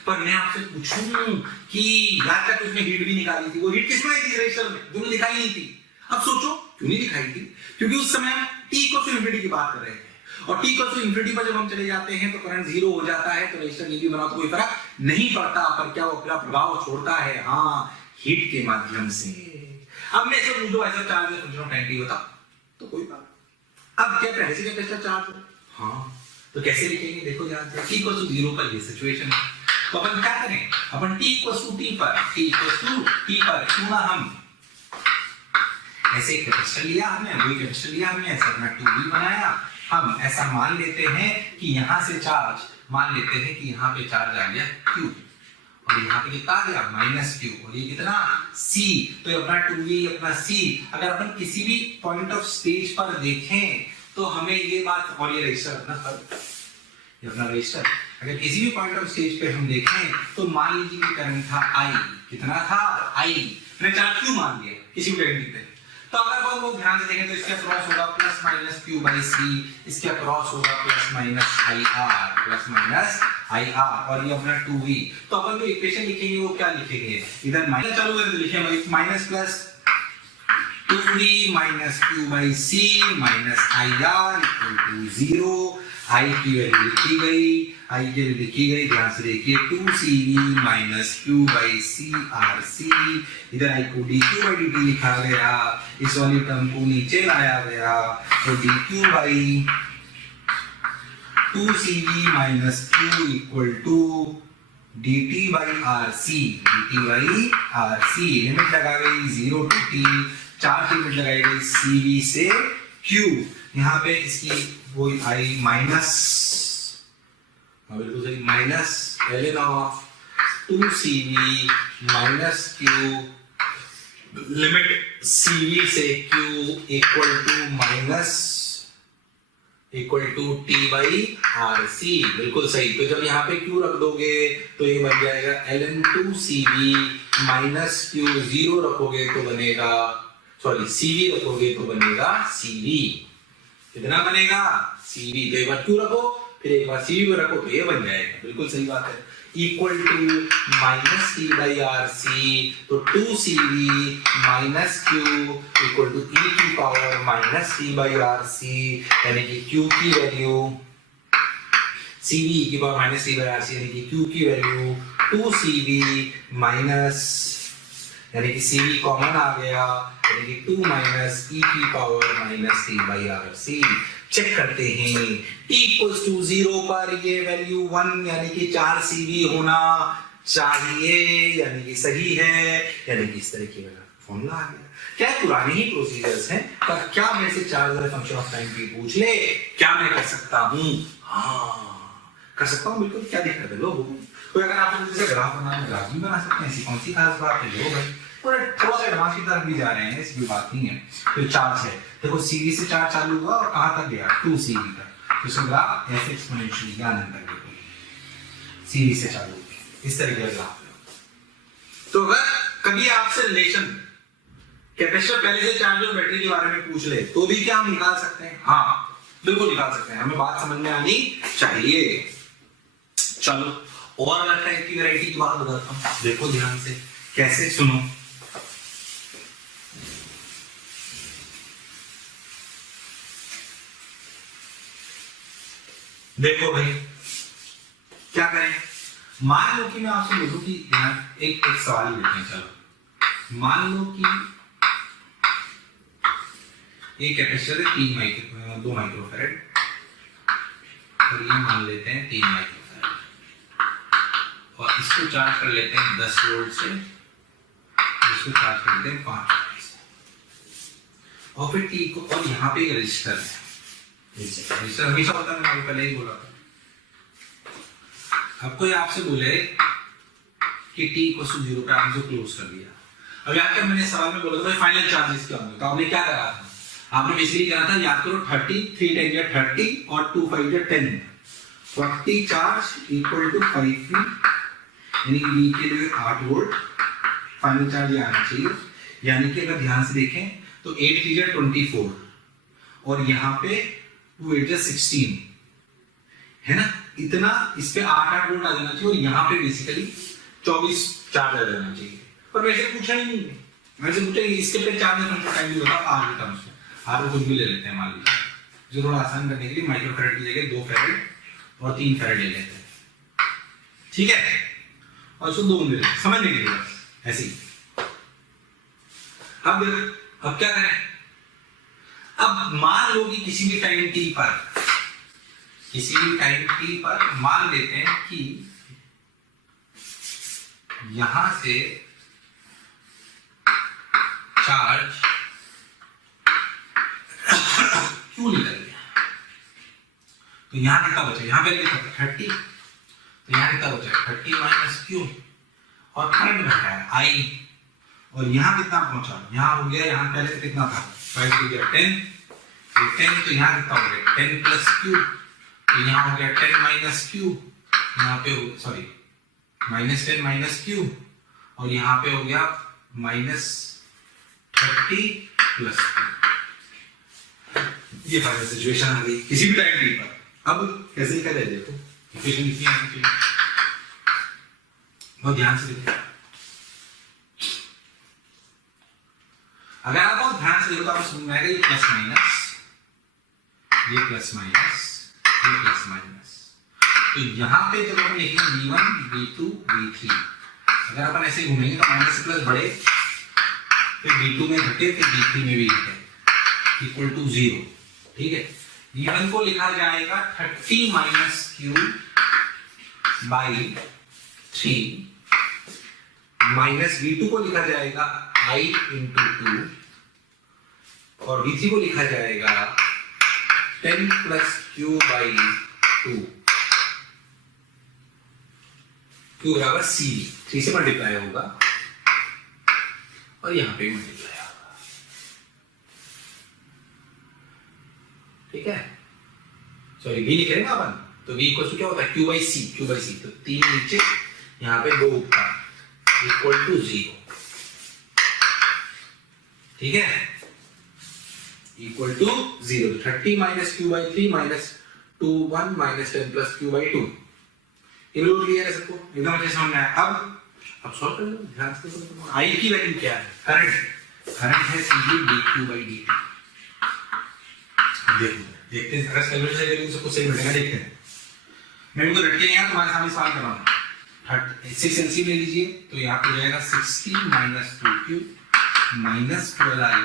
पर मैं आपसे पूछूं कि याद तक उसमें हीट भी निकाली थी, वो हीट किसमें आई थी? रजिस्टर में, जो दिखाई नहीं थी। अब सोचो क्यों नहीं दिखाई थी? क्योंकि उस समय हम t को इंफिनिटी की बात कर रहे थे और t इक्वल टू इंफिनिटी पर जब हम चले जाते हैं तो करंट जीरो हो जाता है, तो रेजिस्टर ये भी बनाओ तो कोई फर्क नहीं पड़ता, पर क्या वो अपना प्रभाव छोड़ता है? हाँ, हीट के माध्यम से। अब मैं इसे पूछूं ऐसा चार्ज है फंक्शन ऑफ टाइम t बता, तो कोई बात। अब क्या पहले से कैपेसिटर चार्ज है? हाँ, तो कैसे लिखेंगे देखो ध्यान से। t इक्वल टू 0 पर ये सिचुएशन है, तो अपन क्या करें, अपन t इक्वल टू t पर क्यों ना हम ऐसे कैपेसिटर लिया हमने, वही कैपेसिटर लिया हमने, ऐसा अपना 2b बनाया। हम ऐसा मान लेते हैं कि यहां से चार्ज, मान लेते हैं कि यहां पे चार्ज आ गया q और यहाँ पे कितना आ गया -q, और ये कितना c, तो ये अपना 2v अपना c। अगर अपन किसी भी पॉइंट ऑफ स्टेज पर देखें तो हमें ये बात, और ये रजिस्टर अपना, ये अपना रजिस्टर, अगर किसी भी पॉइंट ऑफ स्टेज पे हम देखें तो मान लीजिए कि करंट था I, कितना था I, मैंने चार्ज क्यों मान लिया किसी भी करंट पे, तो अगर हम लोग ध्यान से देखें तो इसके अक्रॉस होगा plus minus q by c, इसके अक्रॉस होगा प्लस माइनस IR, और ये अपना 2v। तो अपन जो इक्वेशन लिखेंगे वो क्या लिखेंगे, इधर माइनस चालू करके लिखेंगे minus plus 2v minus q by c minus IR equal to 0। I की वैल्यू लिखी गई, I की वैल्यू लिखी गई, ध्यान से देखिए 2CV minus Q by C RC, इधर I को dQ बाई dt लिखा गया, इस वाली टर्म को नीचे लाया गया, तो dQ by 2CV minus Q equal to dt by RC, limit लगा गई 0 to t, 4 लिमिट लगाई गई CV से Q, यहाँ पे इसकी वो आई माइनस, बिल्कुल सही, minus ln of 2CV minus Q, limit CV से Q equal to minus equal to t by RC, बिल्कुल सही। तो जब यहाँ पे Q रख दोगे तो ये बन जाएगा ln 2CV माइनस Q, 0 रखोगे तो बनेगा, सॉरी CV रखोगे तो बनेगा CV, कितना बनेगा CV, तो एक बार Q रखो फिर एक बार CV को रखो तो ये बन जाएगा, बिल्कुल सही बात है, equal to minus t by RC, तो 2CV minus Q equal to e की power minus t by RC, यानी कि Q की वैल्यू, CV की power minus t by RC, यानी कि Q की वैल्यू 2CV माइनस, यानी कि CV कॉमन आ गया, यानी कि 2 माइनस e की power minus t by RC। Check करते हैं, t इक्वल्स टू 0 पर ये वैल्यू 1 यानी कि 4 CV होना चाहिए, यानी कि सही है, यानी कि इस तरह की फॉर्मूला आ गया। क्या पुराने ही प्रोसीजर्स हैं, पर क्या मेरे से चार्ज वाले फंक्शन ऑफ टाइम की पूछ ले, क्या मैं कर सकता हूँ? हाँ कर सकता हूँ, बिल्कुल, क्या दिक्कत है लोगों को? तो अगर आप जैसे ग्राफ बनाना, ग्राफ भी बना सकते हैं, ऐसी कौन सी खास बात है? लो भाई थोड़ा सा एडवांस की तरफ भी जा रहे हैं, ऐसी बात नहीं है। तो चार्ज है, देखो CV से चार्ज चालू हुआ और कहां तक गया 2CV तक, तो इसका ग्राफ ऐसे एक्सपोनेंशियली ज्ञान अंतर देखो CV से चालू इस तरह का ग्राफ है। तो अगर कभी आपसे रिलेशन कैपेसिटर पहले से चार्ज और बैटरी के बारे में पूछ ले तो भी क्या हम निकाल सकते हैं? हाँ बिल्कुल निकाल सकते हैं, हमें बात समझ में आनी चाहिए। चलो और अलग टाइप की वैरायटी की बात बताता हूं, देखो ध्यान से, कैसे सुनो। देखो भाई क्या करें, मान लो कि मैं आपसे बोलूं कि एक सवाल लेते हैं। चलो मान लो कि एक कैपेसिटर है 2 माइक्रोफैरड और ये मान लेते हैं 3 माइक्रोफैरड, और इसको चार्ज कर लेते हैं 10 वोल्ट से, इसको चार्ज कर लेते हैं 5 वोल्ट से, और फिर टी को, और यहाँ पे एक रजिस्टर है, रजिस्टर हमेशा होता है, मैंने पहले ही बोला था। अब कोई आपसे बोले कि t को 0 पे आपने जो क्लोज कर दिया, अब याद कर मैंने सवाल में बोला था फाइनल चार्जेस क्या होंगे, तो आपने क्या करा था? आपने बेसिकली करा था, याद करो 30, 3 10 या 30 और 2 5 या 10, 40 चार्ज इक्वल टू 5V, यानी कि V के लिए 8 वोल्ट फाइनल चार्ज ये आना चाहिए। यानी कि अगर ध्यान से देखें तो 8 3 या 24 और यहाँ पे 2 8 या 16 है ना, इतना इस पे 8 वोल्ट आ जाना चाहिए, और यहाँ पे बेसिकली 24 चार्ज आ जाना चाहिए। पर वैसे पूछा ही नहीं है, वैसे पूछा इसके पे चार्ज फंक्शन टाइम भी बताओ आर के टर्म्स में, आर को कुछ भी ले लेते हैं मान लीजिए, जो थोड़ा आसान करने के लिए माइक्रोफैराड की जगह 2 फैराड और 3 फैराड ले लेते हैं, ठीक है, और इसको 2 ले लेते समझने के लिए बस ऐसे ही। अब क्या करें, अब मान लो कि किसी भी टाइम t पर मान लेते हैं कि यहां से चार्ज क्यू निकल गया, तो यहां कितना बचा, यहां पे कितना 30, तो यहां कितना बचा 30 माइनस क्यू, और करंट बचा है आई, और यहां कितना पहुंचा, यहां हो गया, यहां पहले से कितना था 5 हो गया 10, तो यहां कितना हो गया 10 प्लस क्यू, तो यहां हो गया 10 माइनस क्यू, यहां पे सॉरी माइनस 10 माइनस क्यू, और यहां पे हो गया माइनस 30 प्लस क्यू। ये फाइनल सिचुएशन आ गई किसी भी टाइम टी पर। अब कैसे करें देखो, इक्वेशन लिखी है बहुत ध्यान से देखो, अगर आप बहुत ध्यान से देखो तो आपको समझ में आएगा ये प्लस माइनस, ये प्लस माइनस, ये प्लस माइनस, तो यहां पे जब हम लिखेंगे v1 v2 v3, अगर अपन ऐसे घूमेंगे तो माइनस से प्लस बढ़े, फिर v2 में घटे, फिर v3 में भी घटे, इक्वल टू 0, ठीक है। v1 को लिखा जाएगा 30 minus q by 3, minus v2 को लिखा जाएगा i इंटू 2, और v3 को लिखा जाएगा 10 प्लस क्यू बाई 2, क्यू बराबर सी, 3 से मल्टीप्लाई होगा और यहां पे मल्टीप्लाई होगा, ठीक है। सॉरी v लिख रहे हैं ना अपन, तो v इक्वल टू क्या होता है क्यू बाई सी, तो 3 नीचे, यहां पे 2 ऊपर, इक्वल टू 0, ठीक है, equal to 0। 30 minus q by 3 minus 2 1 minus 10 plus q by 2, इन लोग क्लियर है सबको, एकदम अच्छे समझ में आया। अब सॉल्व कर लो ध्यान से, आई की वैल्यू क्या है, करंट है सीधी dq बाई dt, देखते हैं अगर कैलकुलेशन से करेंगे सबको सही मिलेगा, देखते हैं। मैं इनको रट के यहाँ तुम्हारे सामने सवाल कर रहा हूँ, 6 एलसीएम ले लीजिए, तो यहाँ पे जाएगा 60 minus 2q minus 12i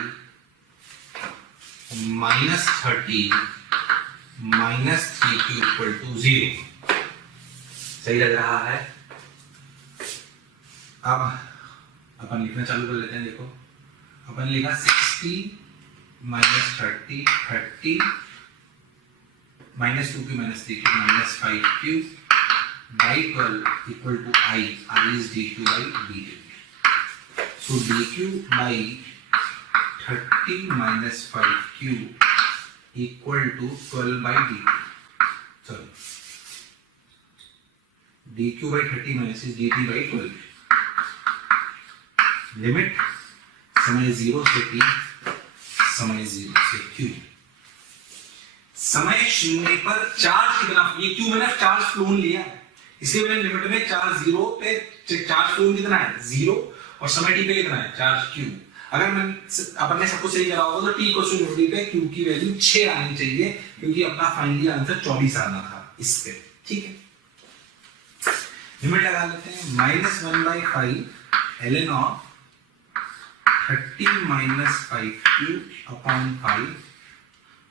minus 30 minus 3q equal to 0, सही लग रहा है। अब अपन लिखना चालू कर लेते हैं, देखो अपन लिखा 60 minus 30 minus 2q minus 3q minus 5q by 12 equal to i is dq by dt, so dq by 30 minus 5q equal to 12 by dt, sorry dq by 30 minus is dt by 12, limit समय 0 से t, समय 0 से q, समय 0 पर charge कितना, ये q मैंने charge phloem लिया है, इसलिए मैंने लिमिट में चार्ज 0 पे चार्ज फ्लोन कितना है 0, और समय t पे कितना है चार्ज q। अगर मैं अपन ने सबको सही करा होगा तो t को 0 पे q की वैल्यू 6 आनी चाहिए, क्योंकि अपना फाइनली आंसर 24 आना था इस पे, ठीक है। लिमिट लगा लेते हैं, -1/5 ln of 30 minus 5q upon 5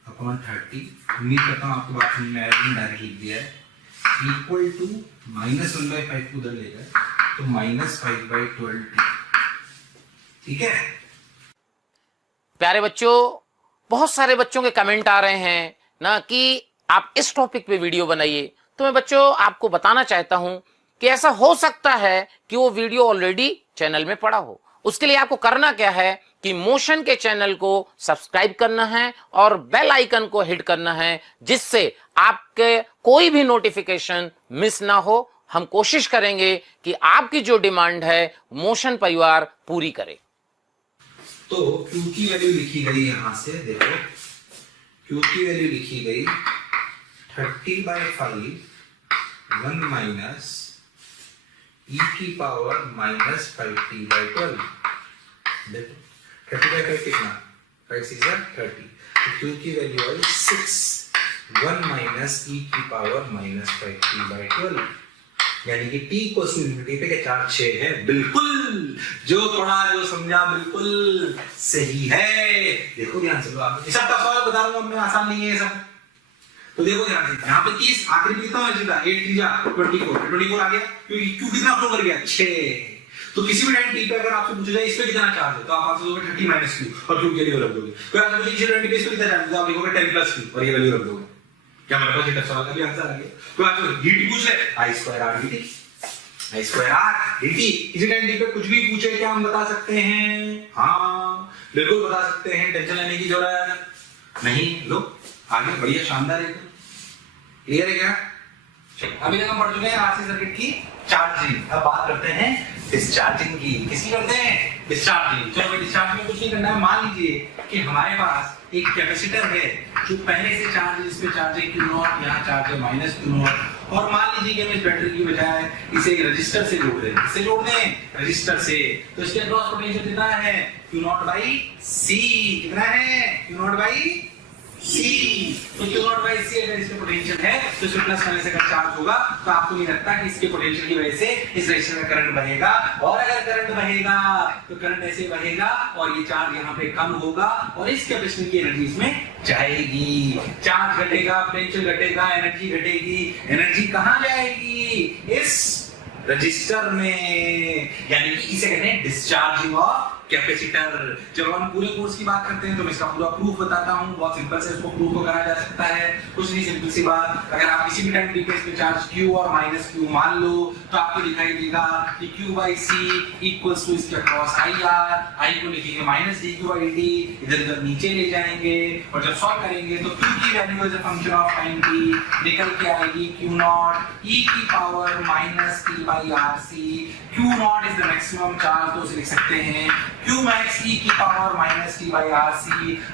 upon 30, उम्मीद करता हूँ आपको बात समझ में आएगी, डायरेक्ट लिख दिया है, इक्वल टू -1/5 को उधर ले गए तो -5/12, ठीक है। प्यारे बच्चों, बहुत सारे बच्चों के कमेंट आ रहे हैं ना कि आप इस टॉपिक पे वीडियो बनाइए, तो मैं बच्चों आपको बताना चाहता हूं कि ऐसा हो सकता है कि वो वीडियो ऑलरेडी चैनल में पड़ा हो। उसके लिए आपको करना क्या है कि मोशन के चैनल को सब्सक्राइब करना है और बेल आइकन को हिट करना है, जिससे आपके कोई भी नोटिफिकेशन मिस ना हो। हम कोशिश करेंगे कि आपकी जो डिमांड है मोशन परिवार पूरी करे। तो Q की वैल्यू लिखी गई यहां से, देखो Q की वैल्यू लिखी गई 30/5 1 माइनस e की पावर -5t/12, देखो 30/5 कितना 5 6 30, तो Q की वैल्यू आई 6, 1 माइनस e की पावर माइनस 5t/12, यानी कि t को यूनिटी पे क्या चार्ज 6 है। बिल्कुल, जो पढ़ा जो समझा बिल्कुल सही है। देखो ध्यान से, आप सब का सवाल बता रहा हूं मैं, आसान नहीं है ये सब। तो देखो ध्यान से, यहाँ पे 30 आखिरी लिखता हूँ सीधा, 8 3 24 आ गया, क्योंकि Q कितना फ्लो कर गया 6। तो किसी भी टाइम t पे अगर आपसे पूछा जाए इस पे कितना चार्ज है, तो आप आंसर दोगे 30 माइनस q और q की वैल्यू रख दोगे। फिर आपसे पूछे किसी टाइम पे इस पे कितना चार्ज है, तो आप लिखोगे 10 प्लस q और ये वैल्यू रख दोगे। क्या मतलब है, सवाल का भी आंसर आ गया। तो आपसे dt पूछ ले, i2r dt, i2r dt। किसी टाइम t पे कुछ भी पूछे क्या हम बता सकते हैं? हाँ बिल्कुल बता सकते हैं, टेंशन लेने की जरूरत नहीं। लो आगे बढ़िया, शानदार है। क्लियर है क्या? अभी तक हम पढ़ चुके हैं आरसी सर्किट की चार्जिंग। अब बात करते हैं डिस्चार्जिंग की। किसकी करते हैं? डिस्चार्जिंग। चलो भाई, डिस्चार्ज में कुछ नहीं करना है। मान लीजिए कि हमारे पास एक कैपेसिटर है जो पहले से चार्ज, इस पे चार्ज है Q0, यहाँ चार्ज है माइनस Q0, और मान लीजिए कि हम इस बैटरी की बजाय इसे एक रजिस्टर से जोड़ दें। किससे जोड़ दें? रजिस्टर से। तो इसके अक्रॉस पोटेंशियल कितना है? Q0/C। कितना है? Q0/C। तो Q0/C अगर इसमें पोटेंशियल है तो इसमें प्लस करने से अगर चार्ज होगा तो आपको नहीं लगता कि इसके पोटेंशियल की वजह से इस रजिस्टर में करंट बहेगा। और अगर करंट बहेगा तो करंट ऐसे बहेगा और ये चार्ज यहाँ पे कम होगा और इस कैपेसिटर की एनर्जी इसमें जाएगी। चार्ज घटेगा, पोटेंशियल घटेगा, एनर्जी घटेगी। एनर्जी कहाँ जाएगी? इस रजिस्टर में, यानी कि इसे कहते हैं डिस्चार्जिंग ऑफ कैपेसिटर। जब हम पूरे कोर्स की बात करते हैं तो मैं इसका पूरा प्रूफ बताता हूं। बहुत सिंपल से इसको प्रूफ करा जा सकता है, कुछ नहीं, सिंपल सी बात। अगर आप किसी भी टाइम टी पे इस पे चार्ज Q और माइनस Q मान लो तो आपको दिखाई देगा कि Q/C इक्वल्स टू इसके अक्रॉस IR। I को लिखेंगे माइनस dQ/dt, इधर नीचे ले जाएंगे और जब सॉल्व करेंगे तो Q की value as a function of time t निकल के आएगी Q0 e की power minus t/RC। Q0 is the maximum charge, तो उसे लिख सकते हैं Q max e की पावर माइनस t/RC।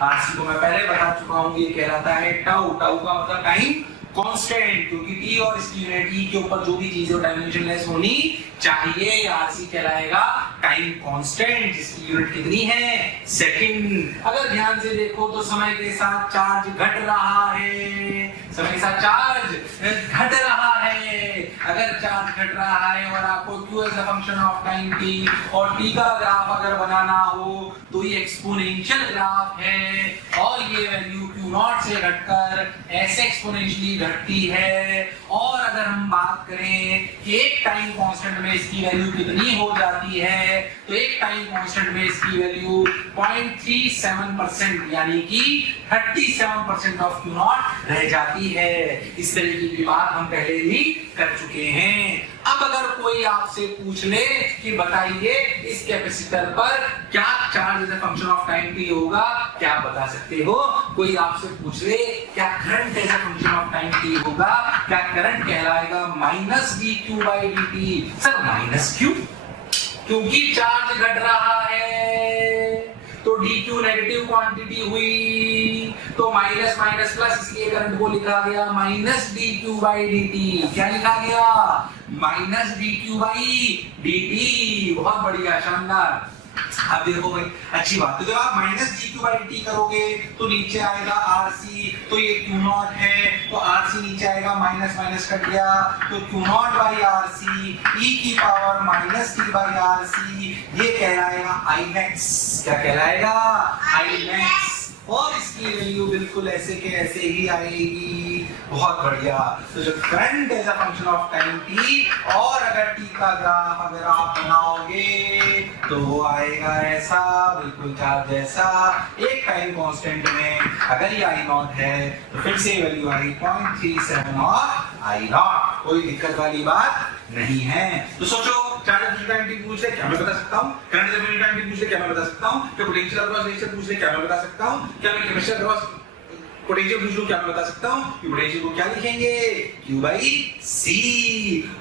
RC को मैं पहले बता चुका हूँ, ये कहलाता है टाउ। टाउ का मतलब टाइम कांस्टेंट, क्योंकि t और इसकी यूनिट e के ऊपर जो भी चीज है डायमेंशनलेस होनी चाहिए। RC कहलाएगा टाइम कांस्टेंट, जिसकी यूनिट कितनी है? सेकंड। अगर ध्यान से देखो तो समय के साथ चार्ज घट रहा है, समय के साथ चार्ज घट रहा है। अगर चार्ज घट रहा है और आपको Q as a function of time t और t का ग्राफ अगर बनाना हो तो ये एक्सपोनेंशियल ग्राफ है और ये वैल्यू Q0 से घटकर ऐसे एक्सपोनेंशियली घटती है। और अगर हम बात करें कि एक टाइम कांस्टेंट में इसकी वैल्यू कितनी हो जाती है, तो एक टाइम कांस्टेंट में इसकी वैल्यू 0.37%, यानी कि 37% ऑफ Q0 रह जाती है। इस तरीके की बात हम पहले भी कर चुके हैं। अब अगर कोई आपसे पूछ ले कि बताइए इस कैपेसिटर पर क्या charge as a function of time t होगा, क्या आप बता सकते हो? कोई आपसे पूछ ले क्या current as a function of time t होगा, क्या करंट कहलाएगा माइनस dQ/dt। सर माइनस क्यों? क्योंकि चार्ज घट रहा है तो dQ नेगेटिव क्वांटिटी हुई तो माइनस माइनस प्लस, इसलिए करंट को लिखा गया माइनस dQ/dt। क्या लिखा गया? Minus dQ/dt। बहुत बढ़िया, शानदार। अब देखो भाई, अच्छी बात है, जब आप माइनस dQ/dt करोगे तो नीचे आएगा RC, तो ये Q0 है तो RC नीचे आएगा, माइनस माइनस कट गया तो Q0/RC e की पावर माइनस t/RC। ये कहलाएगा Imax। क्या कहलाएगा? Imax। और इसकी वैल्यू बिल्कुल ऐसे के ऐसे ही आएगी। बहुत बढ़िया। तो जो current as a function of time t और अगर t का ग्राफ अगर आप बनाओगे तो वो आएगा ऐसा, बिल्कुल चार्ज जैसा। एक टाइम कांस्टेंट में अगर ये I0 है तो फिर से वैल्यू आएगी 0.37 ऑफ I0। कोई दिक्कत वाली बात नहीं है। तो सोचो, चार्ज टाइम t पूछ ले, क्या मैं बता सकता हूँ? करंट एज टाइम t पूछ ले, क्या मैं बता सकता हूँ? क्या पोटेंशियल अक्रॉस रेजिस्टर पूछ ले, क्या मैं बता सकता हूँ? क्या मैं कैपेसिटर अक्रॉस पोटेंशियल पूछ लूं, क्या मैं बता सकता हूँ? कि पोटेंशियल को क्या लिखेंगे? Q/C।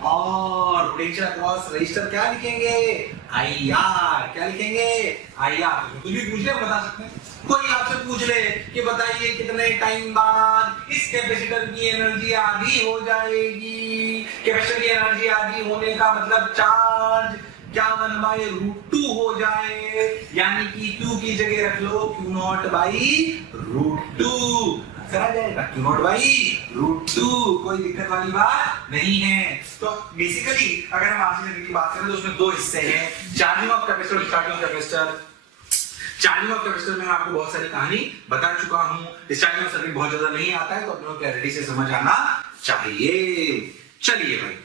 और पोटेंशियल अक्रॉस रेजिस्टर क्या लिखेंगे? IR। क्या लिखेंगे? IR। कुछ भी पूछ ले बता सकते हैं। कोई आपसे पूछ ले कि बताइए कितने टाइम बाद इस कैपेसिटर की एनर्जी आधी हो जाएगी। कैपेसिटर की एनर्जी आधी होने का मतलब चार्ज क्या 1/√2 हो जाए, यानी कि 2 की जगह रख लो Q0/√2, आ जाएगा Q0/√2, कोई दिक्कत वाली बात नहीं है। तो बेसिकली अगर हम RC सर्किट की बात करें तो उसमें दो हिस्से हैं, charging of capacitor, discharging of capacitor. Charging of capacitor में मैं आपको बहुत सारी कहानी बता चुका हूं, डिस्चार्जिंग ऑफ सर्किट बहुत ज्यादा नहीं आता है, तो अपने को क्लैरिटी से समझ आना चाहिए। चलिए भाई,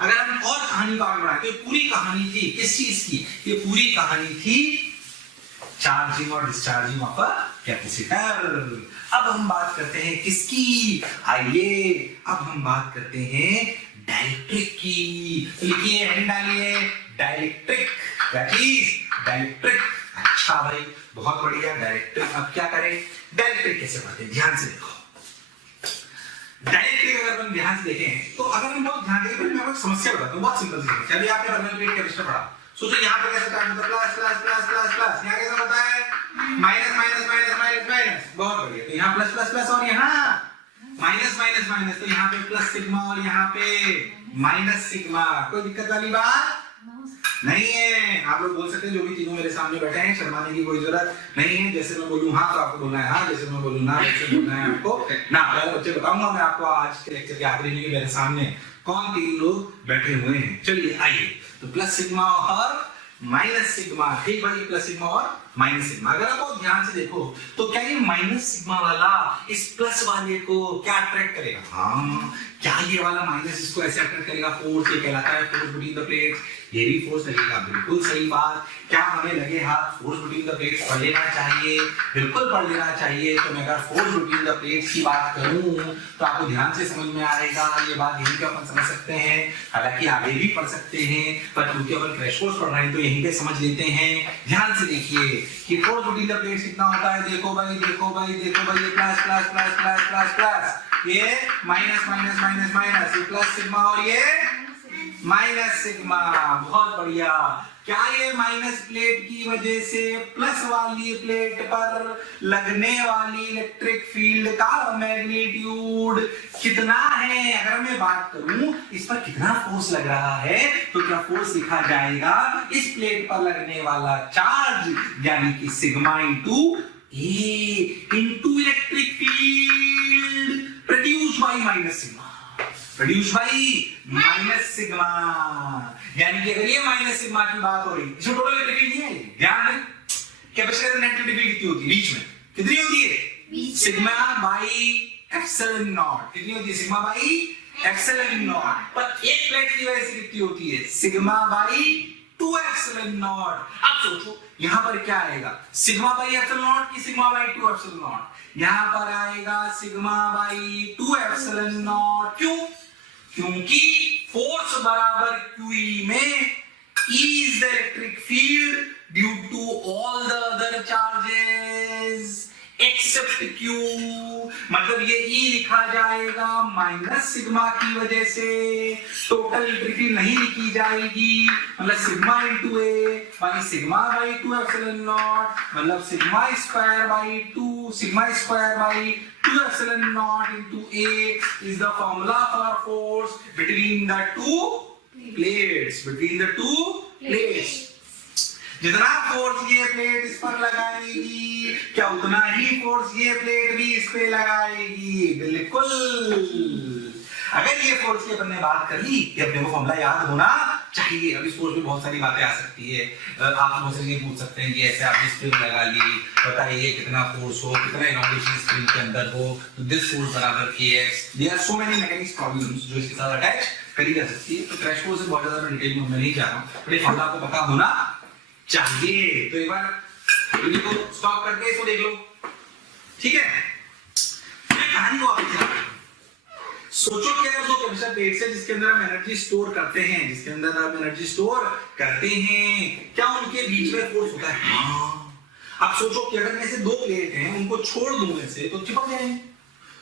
अगर हम और कहानी को आगे बढ़ाते, पूरी कहानी थी किस चीज की, ये पूरी कहानी थी चार्जिंग और डिस्चार्जिंग ऑफ अ कैपेसिटर। अब हम बात करते हैं किसकी, आइए अब हम बात करते हैं डाइलेक्ट्रिक की। लिखिए, हेडिंग डालिए, डाइलेक्ट्रिक। क्या चीज? डाइलेक्ट्रिक। अच्छा भाई, बहुत बढ़िया, डाइलेक्ट्रिक। अब क्या करें, डाइलेक्ट्रिक कैसे पढ़ते हैं, ध्यान से देखो। डाइलेक्ट्रिक अगर अपन ध्यान से देखें तो अगर हम बहुत ध्यान दें, मैं आपको समस्या बताता हूं, बहुत सिंपल सी समस्या। अभी आपने बर्नल प्लेट कैपेसिटर पढ़ा, सोचो यहाँ पे कैसे चार्ज होता है, plus plus plus plus plus, यहाँ कैसा होता है minus minus minus minus minus. बहुत बढ़िया, तो यहाँ प्लस प्लस प्लस और यहाँ माइनस माइनस माइनस, तो यहाँ पे प्लस सिग्मा और यहाँ पे माइनस सिग्मा। कोई दिक्कत वाली बात नहीं है। आप लोग बोल सकते हैं, जो भी तीनों मेरे सामने बैठे हैं, शर्माने की कोई जरूरत नहीं है। जैसे मैं बोलूं हाँ तो आपको बोलना है हाँ, जैसे मैं बोलूं ना वैसे बोलना है आपको ना। पहले बच्चे बताऊंगा मैं आपको आज के लेक्चर के आखिरी में मेरे सामने कौन तीन लोग बैठे हुए हैं। चलिए आइए, तो प्लस सिग्मा और माइनस सिग्मा, ठीक भाई, प्लस सिग्मा और माइनस सिग्मा। अगर आप ध्यान से देखो तो क्या ये माइनस सिग्मा वाला इस प्लस वाले को क्या अट्रैक्ट करेगा? हाँ, क्या ये वाला माइनस इसको ऐसे अट्रैक्ट करेगा? फोर्स, ये कहलाता है फोर्स बिटवीन द प्लेट्स। ये भी फोर्स लगेगा, बिल्कुल सही बात। क्या हमें लगे हाथ फोर्स बिटवीन द प्लेट्स पढ़ लेना चाहिए? बिल्कुल पढ़ लेना चाहिए। तो मैं अगर फोर्स बिटवीन द प्लेट्स की बात करूं तो आपको ध्यान से समझ में आएगा। ये बात यहीं पे अपन समझ सकते हैं, हालांकि आगे भी पढ़ सकते हैं, पर क्योंकि अपन क्रैश कोर्स पढ़ रहे हैं तो यहीं पे समझ लेते हैं। ध्यान से देखिए कि फोर्स बिटवीन द प्लेट्स कितना होता है। देखो भाई, देखो भाई, देखो भाई, ये plus plus plus plus plus plus, ये माइनस माइनस माइनस माइनस, ये प्लस सिग्मा और ये माइनस सिग्मा। बहुत बढ़िया। क्या ये माइनस प्लेट की वजह से प्लस वाली प्लेट पर लगने वाली इलेक्ट्रिक फील्ड का मैग्नीट्यूड कितना है? अगर मैं बात करूं इस पर कितना फोर्स लग रहा है, तो क्या फोर्स लिखा जाएगा इस प्लेट पर लगने वाला चार्ज, यानी कि sigma into A into electric field produced by minus sigma, produced by minus sigma. यानी कि अगर ये माइनस सिग्मा की बात हो रही, इसमें टोटल इलेक्ट्रिक फील्ड नहीं है, ध्यान दें। कैपेसिटर नेट इलेक्ट्रिक फील्ड कितनी होती है बीच में? कितनी होती है? Sigma by epsilon not. कितनी होती है? Sigma by epsilon not. पर एक प्लेट की वजह से कितनी होती है? Sigma by 2 epsilon not. अब सोचो यहां पर क्या आएगा, सिग्मा बाई एप्सिलॉन नॉट की सिग्मा बाई 2 एप्सिलॉन नॉट? यहां पर आएगा सिग्मा बाई 2 एप्सिलॉन नॉट। क्यों? क्योंकि फोर्स बराबर QE में E is the electric field due to all the other charges except Q। मतलब ये E लिखा जाएगा माइनस सिग्मा की वजह से, टोटल इलेक्ट्रिक फील्ड नहीं लिखी जाएगी। मतलब sigma into A by sigma by 2 epsilon naught, मतलब sigma square by 2, sigma square by 2 epsilon naught into A is the formula for force between the two plates, between the two plates। जितना force ये plate इस पर लगाएगी, क्या उतना ही force ये plate भी इस पे लगाएगी? बिल्कुल। अगर ये फोर्स की अपन ने बात कर ली, ये अपने को फॉर्मूला याद होना चाहिए। अब इस फोर्स में बहुत सारी बातें आ सकती है। आप मुझसे ये पूछ सकते हैं कि ऐसे आपने स्प्रिंग लगा ली, बताइए कितना फोर्स हो, कितना इनोवेशन स्प्रिंग के अंदर हो, तो दिस फोर्स बराबर kx। There are so many mechanics problems जो इसके साथ अटैच करी जा सकती है। तो क्रैश कोर्स से बहुत ज्यादा डिटेल में मैं नहीं जा रहा हूं, पर ये फॉर्मूला आपको पता होना चाहिए। तो एक बार वीडियो को स्टॉप करके इसको देख लो, ठीक है? मैं कहानी को आपको सोचो कि अगर दो कैपेसिटर प्लेट्स है जिसके अंदर हम एनर्जी स्टोर करते हैं, जिसके अंदर हम एनर्जी स्टोर करते हैं, क्या उनके बीच में फोर्स होता है? हाँ। अब सोचो कि अगर ऐसे दो प्लेट हैं, उनको छोड़ दूं ऐसे तो चिपक जाएंगे।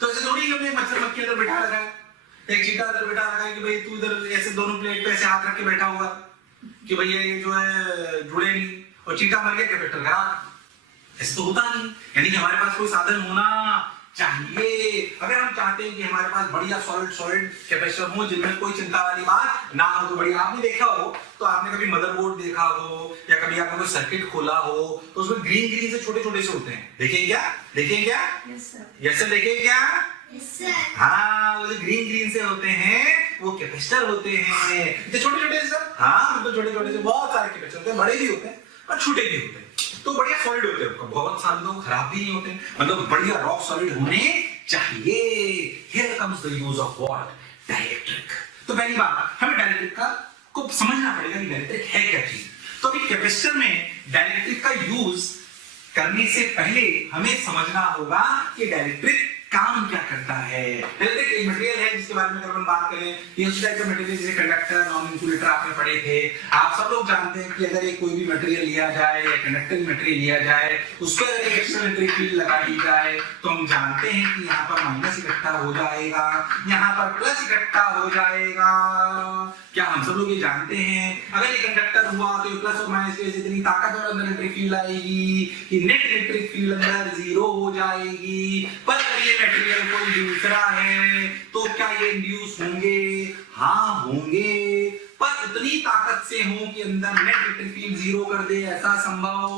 तो ऐसे थोड़ी हमने मच्छर मक्खी अंदर बैठा रखा है, एक चीटा अंदर बैठा रखा है कि भाई तू इधर ऐसे दोनों प्लेट पे ऐसे हाथ रख के बैठा हुआ कि भैया ये जो है जुड़े नहीं, और चीटा मर गया कैपेसिटर खराब। ऐसे तो होता नहीं। यानी कि हमारे पास कोई साधन होना चाहिए। अगर हम चाहते हैं कि हमारे पास बढ़िया सॉलिड कैपेसिटर हो जिनमें कोई चिंता वाली बात ना हो तो बढ़िया। आपने देखा हो तो आपने कभी मदरबोर्ड देखा हो या कभी आपने कोई सर्किट खोला हो तो उसमें ग्रीन से छोटे छोटे से होते हैं, देखें क्या? यस सर, देखें क्या? हाँ, वो जो ग्रीन से होते हैं वो कैपेसिटर होते हैं। जो छोटे छोटे से सर, हाँ तो छोटे छोटे से बहुत सारे कैपेसिटर होते हैं, बड़े भी होते हैं और छोटे भी होते हैं। तो बढ़िया सॉलिड होते हैं, बहुत सारे लोग खराब भी नहीं होते, मतलब बढ़िया रॉक सॉलिड होने चाहिए। Here comes the use of what? Dielectric. तो पहली बात हमें डाइलेक्ट्रिक का को समझना पड़ेगा कि डाइलेक्ट्रिक है क्या चीज। तो अभी कैपेसिटर में डाइलेक्ट्रिक का यूज करने से पहले हमें समझना होगा कि डाइलेक्ट्रिक काम क्या करता है। डाइलेक्ट्रिक एक मटेरियल है जिसके बारे में अगर हम बात करें, ये उस टाइप का मटेरियल जैसे कंडक्टर, नॉन इंसुलेटर आपने पढ़े थे। आप सब लोग जानते हैं कि अगर एक कोई भी मटेरियल लिया जाए या कंडक्टिंग मटेरियल लिया जाए, उस पर अगर एक्स्ट्रा इलेक्ट्रिक फील्ड लगा दी जाए तो हम जानते हैं कि यहाँ पर माइनस इकट्ठा हो जाएगा, यहाँ पर प्लस इकट्ठा हो जाएगा। क्या हम सब लोग ये जानते हैं? अगर ये कंडक्टर हुआ तो प्लस और माइनस की वजह से इतनी ताकत और अंदर इलेक्ट्रिक फील्ड आएगी कि नेट इलेक्ट्रिक फील्ड अंदर 0 हो जाएगी। पर अगर ये मटेरियल कोई दूसरा है तो क्या ये इंड्यूस होंगे? हाँ होंगे, पर उतनी ताकत से हो कि अंदर नेट इलेक्ट्रिक फील्ड 0 कर दे, ऐसा संभव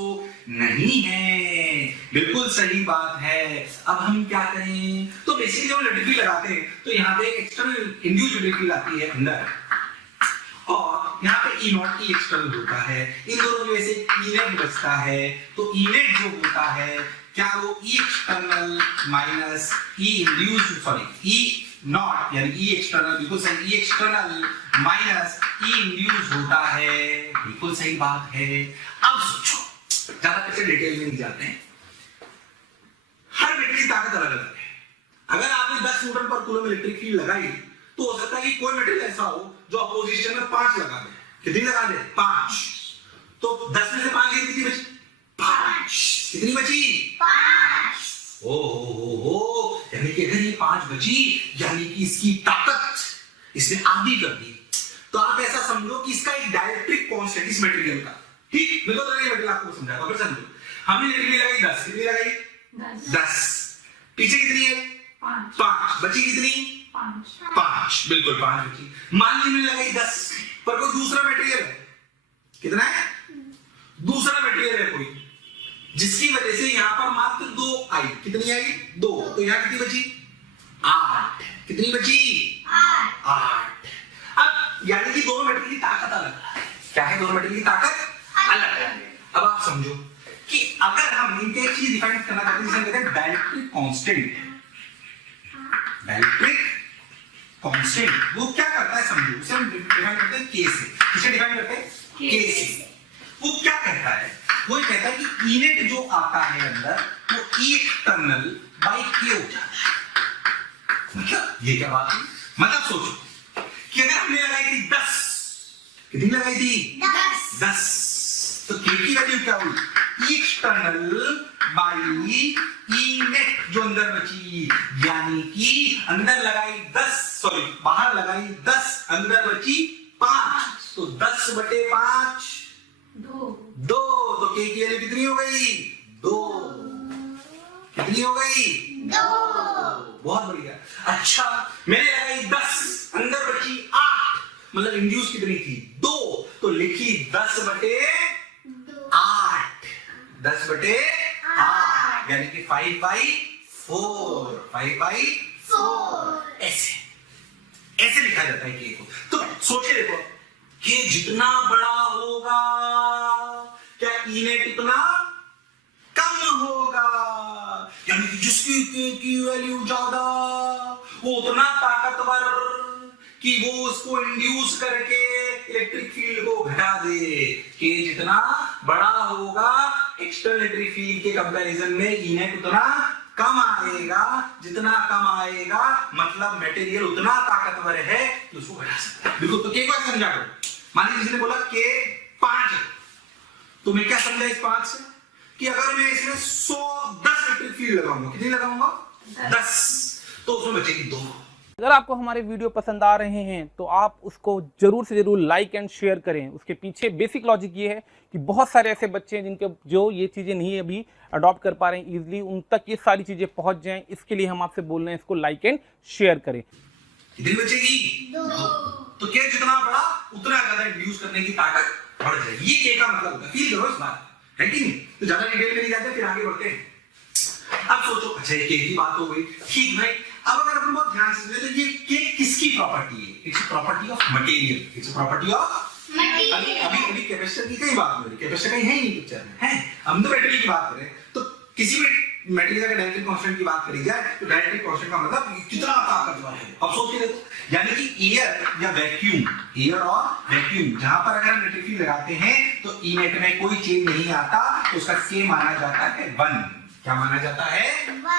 नहीं है। बिल्कुल सही बात है। अब हम क्या करें? तो बेसिकली जब इलेक्ट्रिक फील्ड लगाते हैं तो यहाँ पे एक एक्सटर्नल इंड्यूस इलेक्ट्रिक फील्ड आती है अंदर, और यहाँ पे E नॉट E एक्सटर्नल होता है। इन दोनों की वजह से E नेट बचता है। तो E नेट जो होता है क्या वो E external minus E induce, sorry E not यानी E एक्सटर्नल, बिल्कुल सही, E external minus E induce होता है। बिल्कुल सही बात है। अब सोचो, ज्यादा कैसे डिटेल में नहीं जाते हैं, हर बैटरी की ताकत अलग अलग है। अगर आपने 10 न्यूटन पर कूलम इलेक्ट्रिक फील्ड लगाई तो हो सकता है कि कोई मटेरियल ऐसा हो जो अपोजिशन में 5 लगा दे। कितनी लगा दे? 5। तो 10 में से 5 कितनी बची? 5। कितनी बची? 5। ओ यानी कि अगर ये 5 बची यानी कि इसकी ताकत इसने आधी कर दी। तो आप ऐसा समझो कि इसका एक डाइलेक्ट्रिक कांस्टेंट इस मटेरियल का, ठीक, बिल्कुल तो मटेरियल आपको समझाया। फिर समझो, हमने इलेक्ट्रिक लगाई 10, कितनी लगाई? 10। पीछे कितनी है? 5। बची कितनी? 5। बिल्कुल 5 बची। मान लीजिए मैंने लगाई 10, पर कोई दूसरा मटेरियल है, कितना है? दूसरा मटेरियल है कोई, जिसकी वजह से यहां पर मात्र 2 आई। कितनी आई? 2। तो यहां कितनी बची? 8। कितनी बची? 8। अब यानी कि दोनों मटेरियल की ताकत अलग है। क्या है? दोनों मटेरियल की ताकत अलग है। अब आप समझो कि अगर हम इनके एक चीज डिफाइन करना चाहते हैं जिसे हम कहते हैं डाइलेक्ट्रिक कांस्टेंट। डाइलेक्ट्रिक कांस्टेंट वो क्या करता है समझो, उसे हम डिफाइन करते हैं K से। किसे डिफाइन करते हैं? K से। वो क्या कहता है? वो कहता है कि E नेट जो आता है अंदर वो E एक्सटर्नल बाई K हो जाता है। मतलब ये क्या बात है? मतलब सोचो कि अगर हमने लगाई थी 10, कितनी लगाई थी? 10। तो K की वैल्यू क्या हुई? E external by E net जो अंदर बची, यानी कि अंदर लगाई 10, सॉरी बाहर लगाई 10, अंदर बची 5। तो 10/5 2। तो K की वैल्यू कितनी हो गई? 2। कितनी हो गई? 2। बहुत बढ़िया। अच्छा मैंने लगाई 10, अंदर बची 8, मतलब इंड्यूस कितनी थी? 2। तो लिखी 10/8। 10/8 यानी कि 5/4। 5/4 ऐसे लिखा जाता है K को। तो सोचिए, देखो K जितना बड़ा होगा क्या E नेट उतना कम होगा, यानी कि जिसकी K की वैल्यू ज्यादा वो उतना ताकतवर कि वो उसको इंड्यूस करके इलेक्ट्रिक फील्ड को घटा दे। K जितना बड़ा होगा एक्सटर्नल इलेक्ट्रिक फील्ड के कंपैरिजन में E नेट उतना कम आएगा। जितना कम आएगा मतलब मटेरियल उतना ताकतवर है कि उसको घटा सकता है। बिल्कुल। तो K को ऐसे समझा करो। मान लीजिए किसी ने बोला K 5 है, तो मैं क्या समझा इस 5 से कि अगर मैं इसमें 10 इलेक्ट्रिक फील्ड लगाऊंगा, कितनी लगाऊंगा? 10। तो उसमें बचेगी 2। अगर आपको हमारे वीडियो पसंद आ रहे हैं तो आप उसको जरूर से जरूर लाइक एंड शेयर करें। उसके पीछे बेसिक लॉजिक ये है कि बहुत सारे ऐसे बच्चे हैं जिनके जो ये चीज़ें नहीं अभी अडॉप्ट कर पा रहे हैं ईजिली, उन तक ये सारी चीज़ें पहुंच जाएं। इसके लिए हम आपसे बोल रहे हैं इसको लाइक एंड शेयर करें। कितनी बचेगी? 2। तो के जितना बड़ा उतना ज्यादा इंड्यूस करने की ताकत बढ़ जाएगी। ये के का मतलब होता है। फील करो इस बात, है कि नहीं? तो ज्यादा डिटेल में नहीं जाते, फिर आगे बढ़ते हैं। अब सोचो, अच्छा ये के की बात हो गई, ठीक भाई। अब अगर अपन बहुत ध्यान से देखें तो ये के किसकी प्रॉपर्टी है? It's property of material, it's property of material. अभी कैपेसिटर की कई बात हो रही है, कैपेसिटर कहीं है ही नहीं पिक्चर में, है हम तो मटेरियल की बात कर रहे हैं। तो किसी भी मटेरियल का डायरेक्टिव कांस्टेंट की बात करी जाए तो डायरेक्टिव कांस्टेंट का मतलब कितना ताकतवर है। अब सोच के देखो, यानी कि एयर या वैक्यूम, एयर और वैक्यूम जहां पर अगर हम इलेक्ट्रिक फील्ड लगाते हैं तो ई नेट में कोई चेंज नहीं आता, तो उसका के माना जाता है 1। क्या माना जाता है?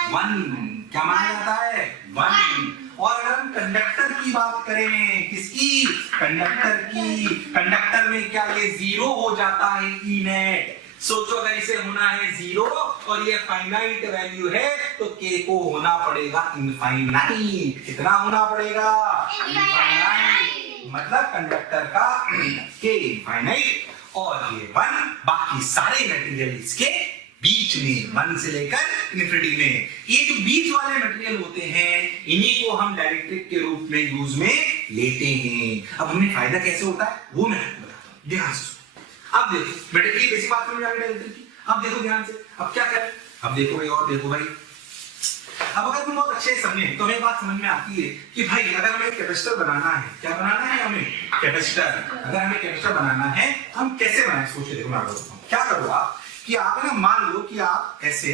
1। क्या माना जाता है? 1। और अगर हम कंडक्टर की बात करें, किसकी? कंडक्टर की। कंडक्टर में क्या ये 0 हो जाता है ई नेट? सोचो, अगर इसे होना है 0 और ये फाइनाइट वैल्यू है तो के को होना पड़ेगा इनफाइनाइट। कितना होना पड़ेगा? इनफाइनाइट। मतलब कंडक्टर का के इनफाइनाइट और ये 1, बाकी सारे मटेरियल इसके बीच में, 1 से लेकर इन्फिनिटी में। ये जो बीच वाले मटेरियल होते हैं इन्हीं को हम डाइलेक्ट्रिक के रूप में यूज में लेते हैं। अब हमें फायदा कैसे होता है वो मैं आपको बताता हूं, ध्यान से। अब देखो, मटेरियल की बेसिक बात समझ आ गई डाइलेक्ट्रिक की। अब देखो ध्यान से, अब क्या करें? अब देखो भाई, और देखो भाई, अब अगर तुम बहुत अच्छे समझे तो हमें बात समझ में आती है कि भाई अगर हमें कैपेसिटर बनाना है, क्या बनाना है हमें? कैपेसिटर। अगर हमें कैपेसिटर बनाना है तो हम कैसे बनाएं? सोच के देखो, मैं आपको बताऊं। क्या करो आप कि आप ना मान लो कि आप ऐसे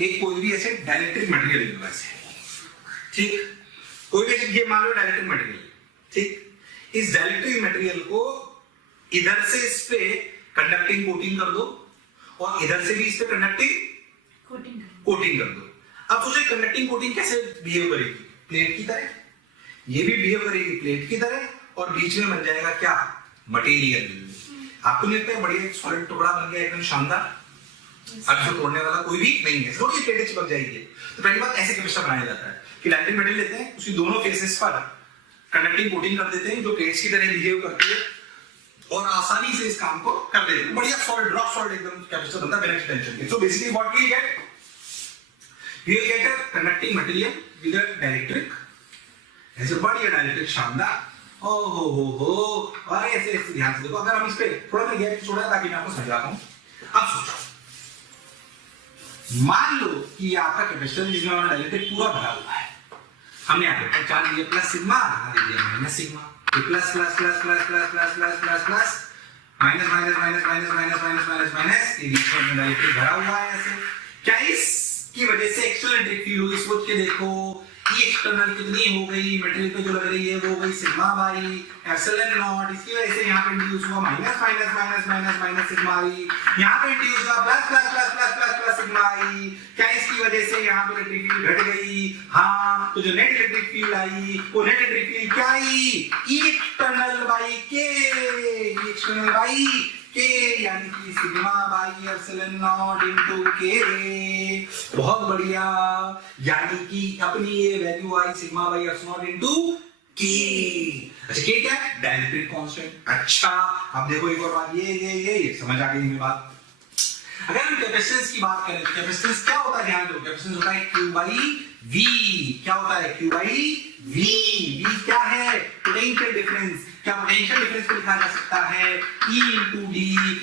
एक कोई भी ऐसे डाइलेक्ट्रिक मटेरियल ले लो ऐसे, ठीक? कोई भी ये मान लो डाइलेक्ट्रिक मटेरियल, ठीक? इस डाइलेक्ट्रिक मटेरियल को इधर से इस पे कंडक्टिंग कोटिंग कर दो और इधर से भी इस पे कंडक्टिंग कोटिंग कर दो। अब सोचो कंडक्टिंग कोटिंग कैसे बिहेव करेगी? प्लेट की तरह। ये भी बिहेव करेगी प्लेट की तरह और बीच में बन जाएगा क्या? मटेरियल। आपको नहीं लगता है बढ़िया एक सॉलिड टुकड़ा बन गया एकदम शानदार? अब जो तोड़ने वाला कोई भी नहीं है, थोड़ी प्लेट चिपक जाएगी। तो पहली बात ऐसे कैपेसिटर बनाया जाता है कि डाइलेक्ट्रिक मटेरियल लेते हैं, उसकी दोनों फेसेस पर कंडक्टिंग कोटिंग कर देते हैं जो प्लेट्स की तरह बिहेव करती है और आसानी से इस काम को कर देते हैं। बढ़िया सॉलिड, रॉक सॉलिड एकदम कैपेसिटर बनता है बिना टेंशन के। So basically what we get? We will get a conducting material with a dielectric, ऐसे बढ़िया डाइलेक्ट्रिक शानदार। हो और ऐसे ध्यान से देखो, अगर हम इस पे थोड़ा सा गैप छोड़ा ताकि मैं आपको समझाता हूं। अब सोचो, मान लो कि आपका कैपेसिटर जिसमें हमारा डाइलेक्ट्रिक पूरा भरा हुआ है, हमने यहाँ पे पहचान लिया प्लस सिग्मा, यहाँ दिया minus sigma, plus plus plus plus plus plus plus plus plus minus minus minus minus minus minus minus minus, ये बीच में डाइलेक्ट्रिक भरा हुआ है ऐसे। क्या इसकी वजह से एक्सटर्नल इलेक्ट्रिक फील्ड होगी? सोच के देखो, ये एक्सटर्नल कितनी हो गई? मटेरियल पे जो लग रही है वो हो गई सिग्मा बाई एप्सिलॉन नॉट। इसकी वजह से यहाँ पे इंड्यूस हुआ minus minus minus minus minus sigma I, यहाँ पे इंड्यूस हुआ plus plus plus plus plus plus sigma I. क्या इसकी वजह से यहाँ पे इलेक्ट्रिक फील्ड घट गई? हाँ, तो जो नेट इलेक्ट्रिक फील्ड आई वो नेट इलेक्ट्रिक फील्ड क्या आई? ई एक्सटर्नल बाई के, ई एक्सटर्नल बाई के, यानी कि sigma by epsilon not into के। बहुत बढ़िया, यानी कि अपनी ये value I sigma by epsilon not into के। अच्छा, के क्या है? Dielectric constant. अच्छा, अब देखो एक और बात, ये समझ आ गई मेरी बात। अगर हम कैपेसिटेंस की बात करें तो कैपेसिटेंस क्या होता है? ध्यान दो, कैपेसिटेंस होता है Q बाई V। क्या होता है? Q by V। V क्या है? Potential difference. क्या पोटेंशियल डिफरेंस को लिखा जा सकता है? E into D,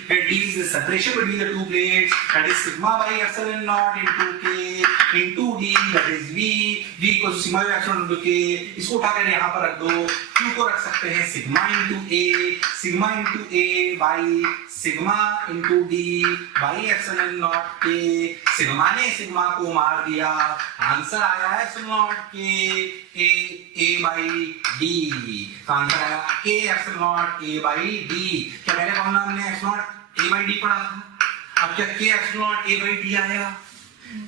that is the separation between the two plates, that is sigma by epsilon naught into K into D, that is V। V को sigma by epsilon into K, इसको उठाकर यहाँ पर रख दो। Q को रख सकते हैं sigma into A, sigma into A by sigma into D by epsilon naught K। Sigma ने सिग्मा को मार दिया, आंसर आया है epsilon naught K A by D। तो आंसर आया K epsilon naught A by D। क्या पहले फॉर्मूला हमने epsilon naught A by D पढ़ा था? अब क्या K epsilon naught A by D आया?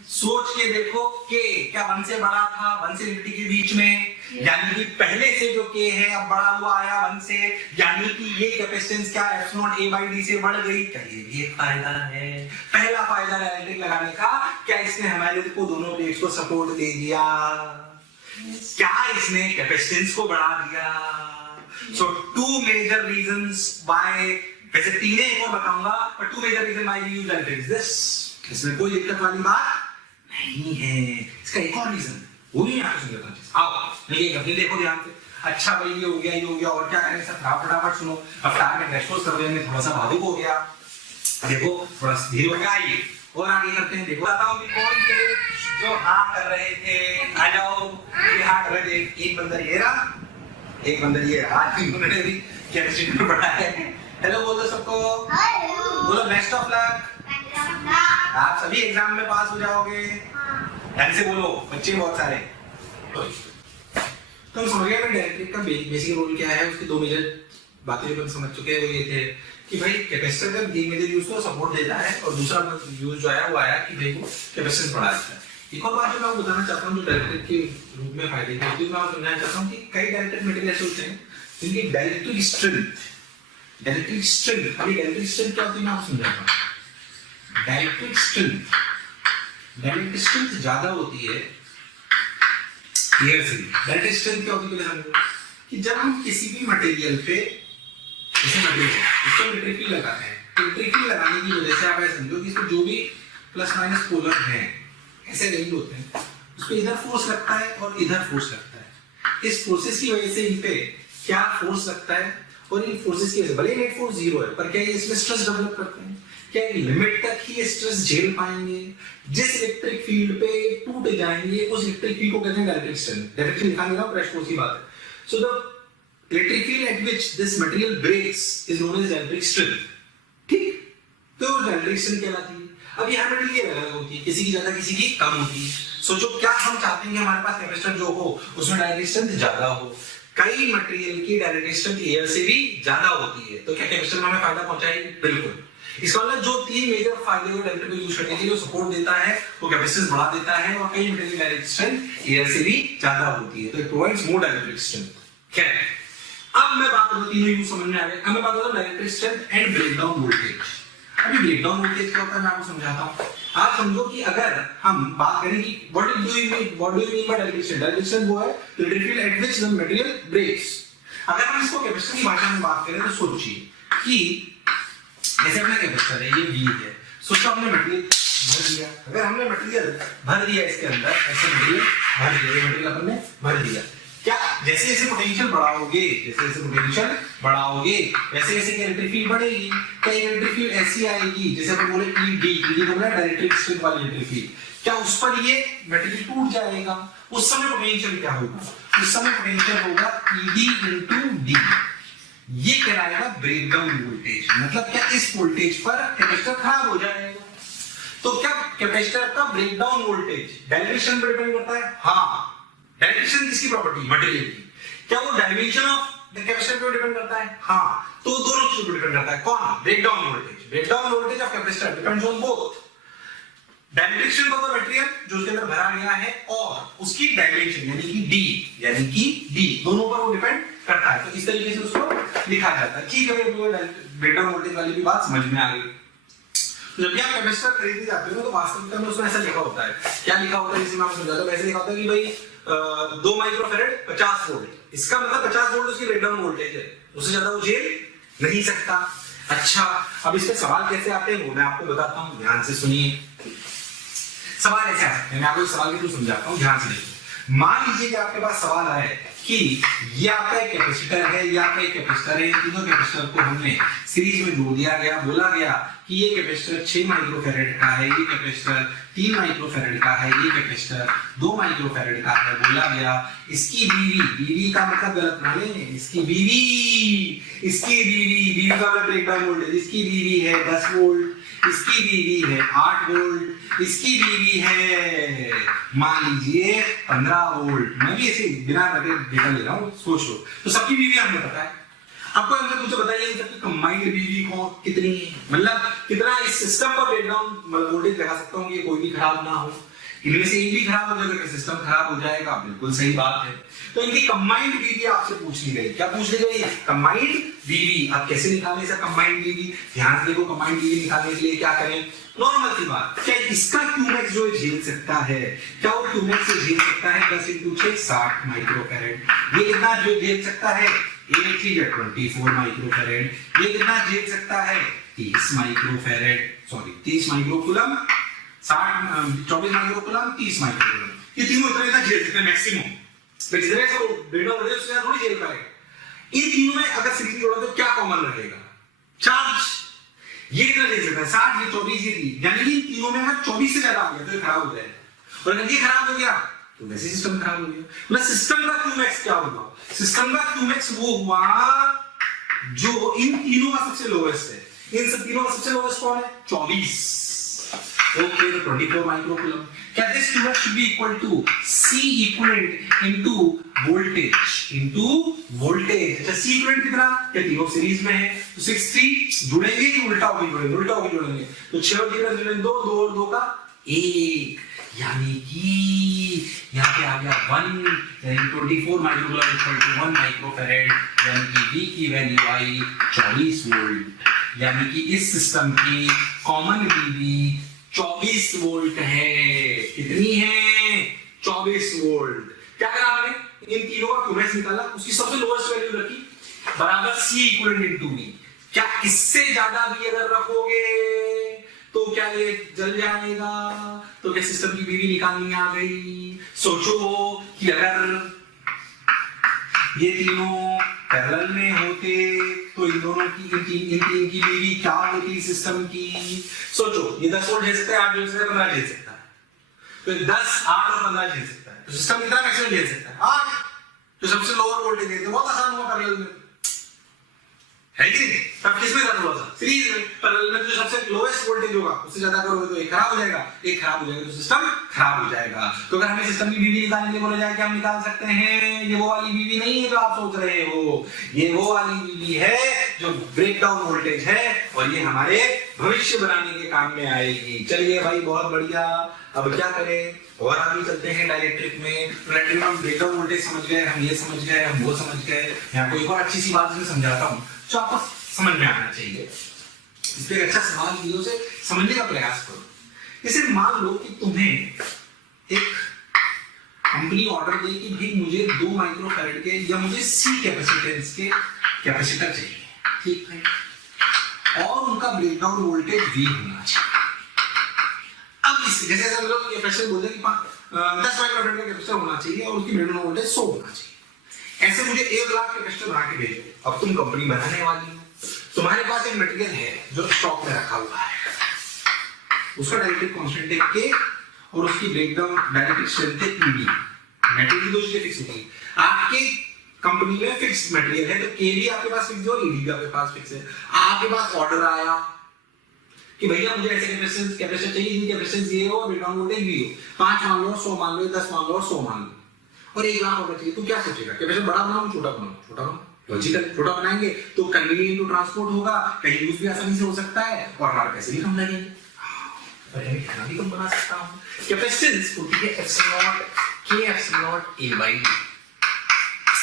सोच के देखो, K क्या 1 से बड़ा था? 1 से इनफिनिटी के बीच में, यानी कि पहले से जो K है अब बड़ा हुआ आया 1 से, यानी कि ये कैपेसिटेंस क्या एप्सिलॉन A by D से बढ़ गई। क्या ये भी एक फायदा है? पहला फायदा डाइलेक्ट्रिक लगाने का, क्या इसने हमारे को दोनों प्लेट्स को सपोर्ट दे दिया? क्या इसने कैपेसिटेंस को बढ़ा दिया? So two major reasons why, वैसे तीन एक और बताऊंगा, पर two major reason why we use electric this, इसमें कोई दिक्कत वाली बात नहीं है। इसका एक और रीजन वो भी आपको समझाता हूं। आओ ये अपने देखो ध्यान से। अच्छा भाई ये हो गया और क्या करें सर, फटाफट सुनो। अब कार में क्रैश कोर्स कर रहे हैं, थोड़ा सा भावुक हो गया, देखो थोड़ा धीरे हो गया। आइए और आगे करते हैं। देखो बताओ कि कौन थे जो हाँ कर रहे थे? आ जाओ, ये हाँ कर रहे थे। एक बंदर ये रहा, एक बंदर ये रहा। आज उन्होंने भी कैपेसिटी बढ़ा है। हेलो बोलो सबको, बोलो बेस्ट ऑफ लक। आप सभी एग्जाम में पास हो जाओगे। ढंग से बोलो, बच्चे बहुत सारे। तो हम समझ गए डायरेक्ट्रिक का बेसिक रोल क्या है। उसकी दो मेजर बातें जो हम समझ चुके हैं वो ये थे कि भाई कैपेसिटर का एक मेजर यूज तो सपोर्ट देता है, और दूसरा यूज जो आया वो आया कि भाई वो कैपेसिटेंस बढ़ा देता है। एक और बात जो मैं आपको बताना चाहता हूँ जो डायरेक्ट्रिक के रूप में फायदे की होती है, मैं समझाना चाहता हूँ कि कई डायरेक्ट्रिक मटेरियल ऐसे होते हैं जिनकी डायरेक्ट्रिक स्ट्रेंथ अभी डायरेक्ट्रिक स्ट्रेंथ क्या होती है मैं आपको समझाता हूँ। डायरेक्ट्रिक स्ट्रेंथ ज्यादा होती है एयर से। डायरेक्ट्रिक स्ट्रेंथ क्या होती है समझो कि जब हम किसी भी मटेरियल पे, जैसे मटेरियल इसको इलेक्ट्रिक फील्ड लगाते हैं, तो इलेक्ट्रिक फील्ड लगाने की वजह से आप ऐसा समझो कि इसको जो भी प्लस माइनस पोलर हैं, ऐसे नहीं होते हैं, उसको इधर फोर्स लगता है और इधर फोर्स लगता है। इस फोर्सेस की वजह से इन पे क्या फोर्स लगता है, और इन फोर्सेस की वजह से भले नेट फोर्स जीरो है, पर क्या ये इसमें स्ट्रेस डेवलप करते हैं? क्या ये लिमिट तक ही ये स्ट्रेस झेल पाएंगे? जिस इलेक्ट्रिक फील्ड पे टूट जाएंगे उस इलेक्ट्रिक फील्ड को कहते हैं डायरेक्ट्रिक स्ट्रेंथ। डायरेक्टली लिखा नहीं ना, क्रैश कोर्स की बात है। So the electric field at which this material breaks is known as dielectric strength. ठीक, तो डायरेक्ट्रिक स्ट्रेंथ कहलाती है। अब यहाँ मटेरियल अलग होती है, किसी की ज्यादा किसी की कम होती है। सोचो क्या हम चाहते हैं कि हमारे पास कैपेसिटर जो हो उसमें डायरेक्ट्रिक स्ट्रेंथ ज्यादा हो। कई मटेरियल की डायरेक्ट्रिक स्ट्रेंथ एयर से भी ज्यादा होती है, तो क्या कैपेसिटर में हमें फायदा पहुंचाएगी? बिल्कुल। इसका मतलब जो तीन मेजर फायदे को डायरेक्टर को यूज करने के लिए सपोर्ट देता है, वो कैपेसिटेंस बढ़ा देता है, और कई मटेरियल डायरेक्ट स्ट्रेंथ एयर से भी ज्यादा होती है, तो इट प्रोवाइड्स मोर डायरेक्ट्रिक स्ट्रेंथ। खैर, अब मैं बात करूं, तीनों यूज समझ में आ गए। अब मैं बात करूं डायरेक्ट्रिक स्ट्रेंथ एंड ब्रेकडाउन वोल्टेज। अभी ब्रेकडाउन वोल्टेज क्या होता है मैं आपको समझाता हूं। आप समझो कि अगर हम बात करें कि what do you mean by dielectric strength? Dielectric strength वो है the electric field at which the material breaks. अगर हम इसको कैपेसिटर की भाषा में बात करें तो सोचिए कि जैसे अपना कैपेसिटर है, ये V है, सोचो हमने मटेरियल भर दिया। अगर हमने मटेरियल भर दिया इसके अंदर, ऐसे मटेरियल भर दिया, मटेरियल हमने भर दिया, क्या जैसे जैसे पोटेंशियल बढ़ाओगे, वैसे वैसे इलेक्ट्रिक फील्ड बढ़ेगी? क्या इलेक्ट्रिक फील्ड ऐसी आएगी जैसे अपन बोले ED का मतलब डायरेक्ट्रिक स्ट्रेंथ वाली इलेक्ट्रिक फील्ड, क्या उस पर ये मटेरियल टूट जाएगा? उस समय पोटेंशियल क्या होगा? उस समय पोटेंशियल होगा ED into D। ये कहलाएगा ब्रेकडाउन वोल्टेज। मतलब क्या इस वोल्टेज पर कैपेसिटर खराब हो जाएगा। तो क्या कैपेसिटर का ब्रेकडाउन वोल्टेज डायरेक्शन पर डिपेंड करता है? हाँ। डायरेक्शन किसकी प्रॉपर्टी? मटेरियल की। क्या वो डायमेंशन ऑफ द कैपेसिटर पर डिपेंड करता है? हाँ। तो दोनों चीजों पर डिपेंड करता है। कौन? Breakdown voltage. Breakdown voltage of capacitor depends on both dimension of the material जो उसके अंदर भरा गया है और उसकी डायमेंशन यानी कि D दोनों पर वो डिपेंड करता है। तो इस तरीके से उसको लिखा जाता है। ठीक है, ब्रेकडाउन वोल्टेज वाली भी बात समझ में आ गई। तो जब भी आप कैपेसिटर खरीदने जाते हो तो वास्तविकता में उसमें ऐसा लिखा होता है। क्या लिखा होता है? जैसे मैं आपको समझाता हूं, वैसे लिखा होता है कि भाई 2 माइक्रोफैरेड 50 वोल्ट। इसका मतलब 50 वोल्ट उसकी ब्रेकडाउन वोल्टेज है, उससे ज्यादा वो झेल नहीं सकता। अच्छा, अब इसके सवाल कैसे आते हैं वो मैं आपको बताता हूं, ध्यान से सुनिए। सवाल ऐसे आ सकते हैं, मैं आपको सवाल के थ्रू समझाता हूं, ध्यान से देखिए। मान लीजिए कि आपके पास सवाल आया कि ये आपका एक कैपेसिटर है, ये आपका एक कैपेसिटर है, तीनों कैपेसिटर को हमने सीरीज में जोड़ दिया गया, बोला गया कि ये कैपेसिटर 6 माइक्रोफैरेड का है, ये कैपेसिटर 3 माइक्रोफैरेड का है, ये कैपेसिटर 2 माइक्रोफैरेड का है, बोला गया इसकी बीवी का मतलब गलत ना लें, इसकी बीवी का मतलब ब्रेकडाउन वोल्टेज, इसकी बीवी है 10 वोल्ट, इसकी बीवी है 8 वोल्ट, इसकी बीवी है मान लीजिए 15 वोल्ट। मैं भी ऐसे बिना डेटा ले रहा हूँ, सोच लो। तो सबकी बीवी हमें पता है। आपको अगर मुझे बताइए इन सबकी कंबाइंड बीवी को कितनी है, मतलब कितना इस सिस्टम पर ब्रेकडाउन वोल्टेज लगा सकता हूँ कि कोई भी खराब ना हो। इनमें से एक भी खराब हो जाएगा तो सिस्टम खराब हो जाएगा। बिल्कुल सही बात है। तो इनकी कंबाइंड वीवी आपसे पूछ ली गई। क्या पूछ ली गई? कंबाइंड वीवी। अब कैसे निकालने से कंबाइंड वीवी? ध्यान से देखो, कंबाइंड वीवी निकालने के लिए क्या करें? नॉर्मल सी बात, क्या इसका क्यूमेक्स जो झेल सकता है, क्या वो क्यूमेक्स से झेल सकता है 10 × 6 60 माइक्रोफैरेड। ये कितना जो झेल सकता है? 8 × 24 माइक्रोफैरेड। ये कितना झेल सकता है? 30 microfarad, sorry 30 microcoulomb, 24 microcoulomb, 30 microcoulomb. ये तीनों इतना झेल सकते हैं मैक्सिमम। जितने से ब्रेकडाउन हो जाए उससे थोड़ी झेल पाएगा। इन तीनों में अगर 60 जोड़ा तो क्या कॉमन रहेगा? चार्ज। ये कितना झेल सकता है? 60, ये 24, ये 30। यानी कि इन तीनों में अगर 24 से ज्यादा आ गया तो ये खराब हो जाएगा। और अगर ये खराब हो गया तो वैसे सिस्टम खराब हो गया। मतलब सिस्टम का क्यूमेक्स क्या होगा? सिस्टम का क्यूमेक्स वो हुआ जो इन तीनों का सबसे लोवेस्ट है। इन सब तीनों का सबसे लोवेस्ट कौन है? 24। ओके, तो 24 माइक्रोकूलम। क्या this Q max should be equal to C equivalent into voltage. अच्छा, C इक्विवेलेंट कितना? क्या तीनों सीरीज में है तो 63 जुड़ेंगे कि उल्टा होके जुड़ेंगे? उल्टा होके जुड़ेंगे। तो 6 और 3 जुड़ेंगे 2, 2 और 2 का 1, यानी कि यहाँ पे आ गया 1, यानी 24 माइक्रोकूलम इक्वल टू 1 माइक्रोफैरेड, यानी कि V की वैल्यू आई 24 वोल्ट। यानी कि इस सिस्टम की कॉमन वीवी 24 वोल्ट है। कितनी है? 24 वोल्ट। क्या करा हमने? इन तीनों का क्यूमेक्स निकाला, उसकी सबसे लोएस्ट वैल्यू रखी बराबर C इक्विवेलेंट इनटू V। क्या इससे ज्यादा भी अगर रखोगे तो क्या ये जल जाएगा? तो क्या सिस्टम की वीवी निकालनी आ गई? सोचो कि अगर ये तीनों पैरेलल में होते तो इन दोनों की इन तीन की वीवी क्या होती सिस्टम की? सोचो, ये 10 वोल्ट झेल सकता है, 8 झेल सकता है, 15 झेल सकता है। तो 10, 8 और 15 झेल सकता है। तो सिस्टम कितना मैक्सिमम झेल सकता है? 8। तो सबसे लोअर वोल्टेज है, तो बहुत आसान हुआ पैरेलल में, है कि नहीं? तब किसमें था? थोड़ा सा सीरीज में। पैरेलल में जो सबसे लोएस्ट वोल्टेज होगा उससे ज्यादा करोगे तो एक खराब हो जाएगा, एक खराब हो जाएगा तो सिस्टम खराब हो जाएगा। तो अगर हमें सिस्टम की वीवी निकालने के लिए बोला जाए कि हम निकाल सकते हैं, ये वो वाली वीवी नहीं है जो आप सोच रहे हो। ये वो वाली वीवी है जो ब्रेकडाउन वोल्टेज है और ये हमारे भविष्य बनाने के काम में आएगी। चलिए भाई, बहुत बढ़िया। अब क्या करें? और आगे चलते हैं डाइलेक्ट्रिक में। डाइलेक्ट्रिक में हम ब्रेकडाउन वोल्टेज समझ गए, हम ये समझ गए, हम वो समझ गए। यहाँ कोई और अच्छी सी बात समझाता हूँ जो आपको समझ में आना चाहिए। इस पे अच्छा सवाल वीडियो से समझने का प्रयास करो। जैसे मान लो कि तुम्हें एक कंपनी ऑर्डर दे कि भाई मुझे 2 माइक्रोफैरेड के या मुझे C कैपेसिटेंस के कैपेसिटर चाहिए, ठीक है, और उनका ब्रेकडाउन वोल्टेज V होना चाहिए। अब इस जैसे हम लोग कैपेसिटर बोलते हैं कि 10 माइक्रोफैरेड का कैपेसिटर होना चाहिए और उसकी ब्रेकडाउन वोल्टेज 100 होना चाहिए। ऐसे मुझे 1 लाख कैपेसिटर बना के भेजो। अब तुम कंपनी बनाने वाली हो, तुम्हारे पास एक मटेरियल है जो स्टॉक में रखा हुआ है, उसका डाइलेक्ट्रिक कांस्टेंट है K और उसकी ब्रेकडाउन डाइलेक्ट्रिक स्ट्रेंथ है PD। मटेरियल दो चीजें फिक्स होती है। आपके कंपनी में फिक्स मटेरियल है तो K भी आपके पास फिक्स है और ED भी आपके पास फिक्स है। आपके पास ऑर्डर आया कि भैया मुझे ऐसे कैपेसिटर चाहिए जिनकी कैपेसिटेंस ये हो और ब्रेकडाउन वोल्टेज भी हो। 5 मान लो, 100 मान लो, 10 मान लो और 100 मान लो, और 1 लाख ऑर्डर चाहिए। तू क्या सोचेगा? कैपेसिटर बड़ा बनाऊं, छोटा बनाऊं? छोटा बनाऊं। लॉजिकल, छोटा बनाएंगे तो कन्वीनियंट टू ट्रांसपोर्ट होगा, कहीं यूज भी आसानी से हो सकता है और हमारे पैसे भी कम लगेंगे और मैं खाना भी कम बना सकता हूं। कैपेसिटेंस होती है epsilon K epsilon A by D।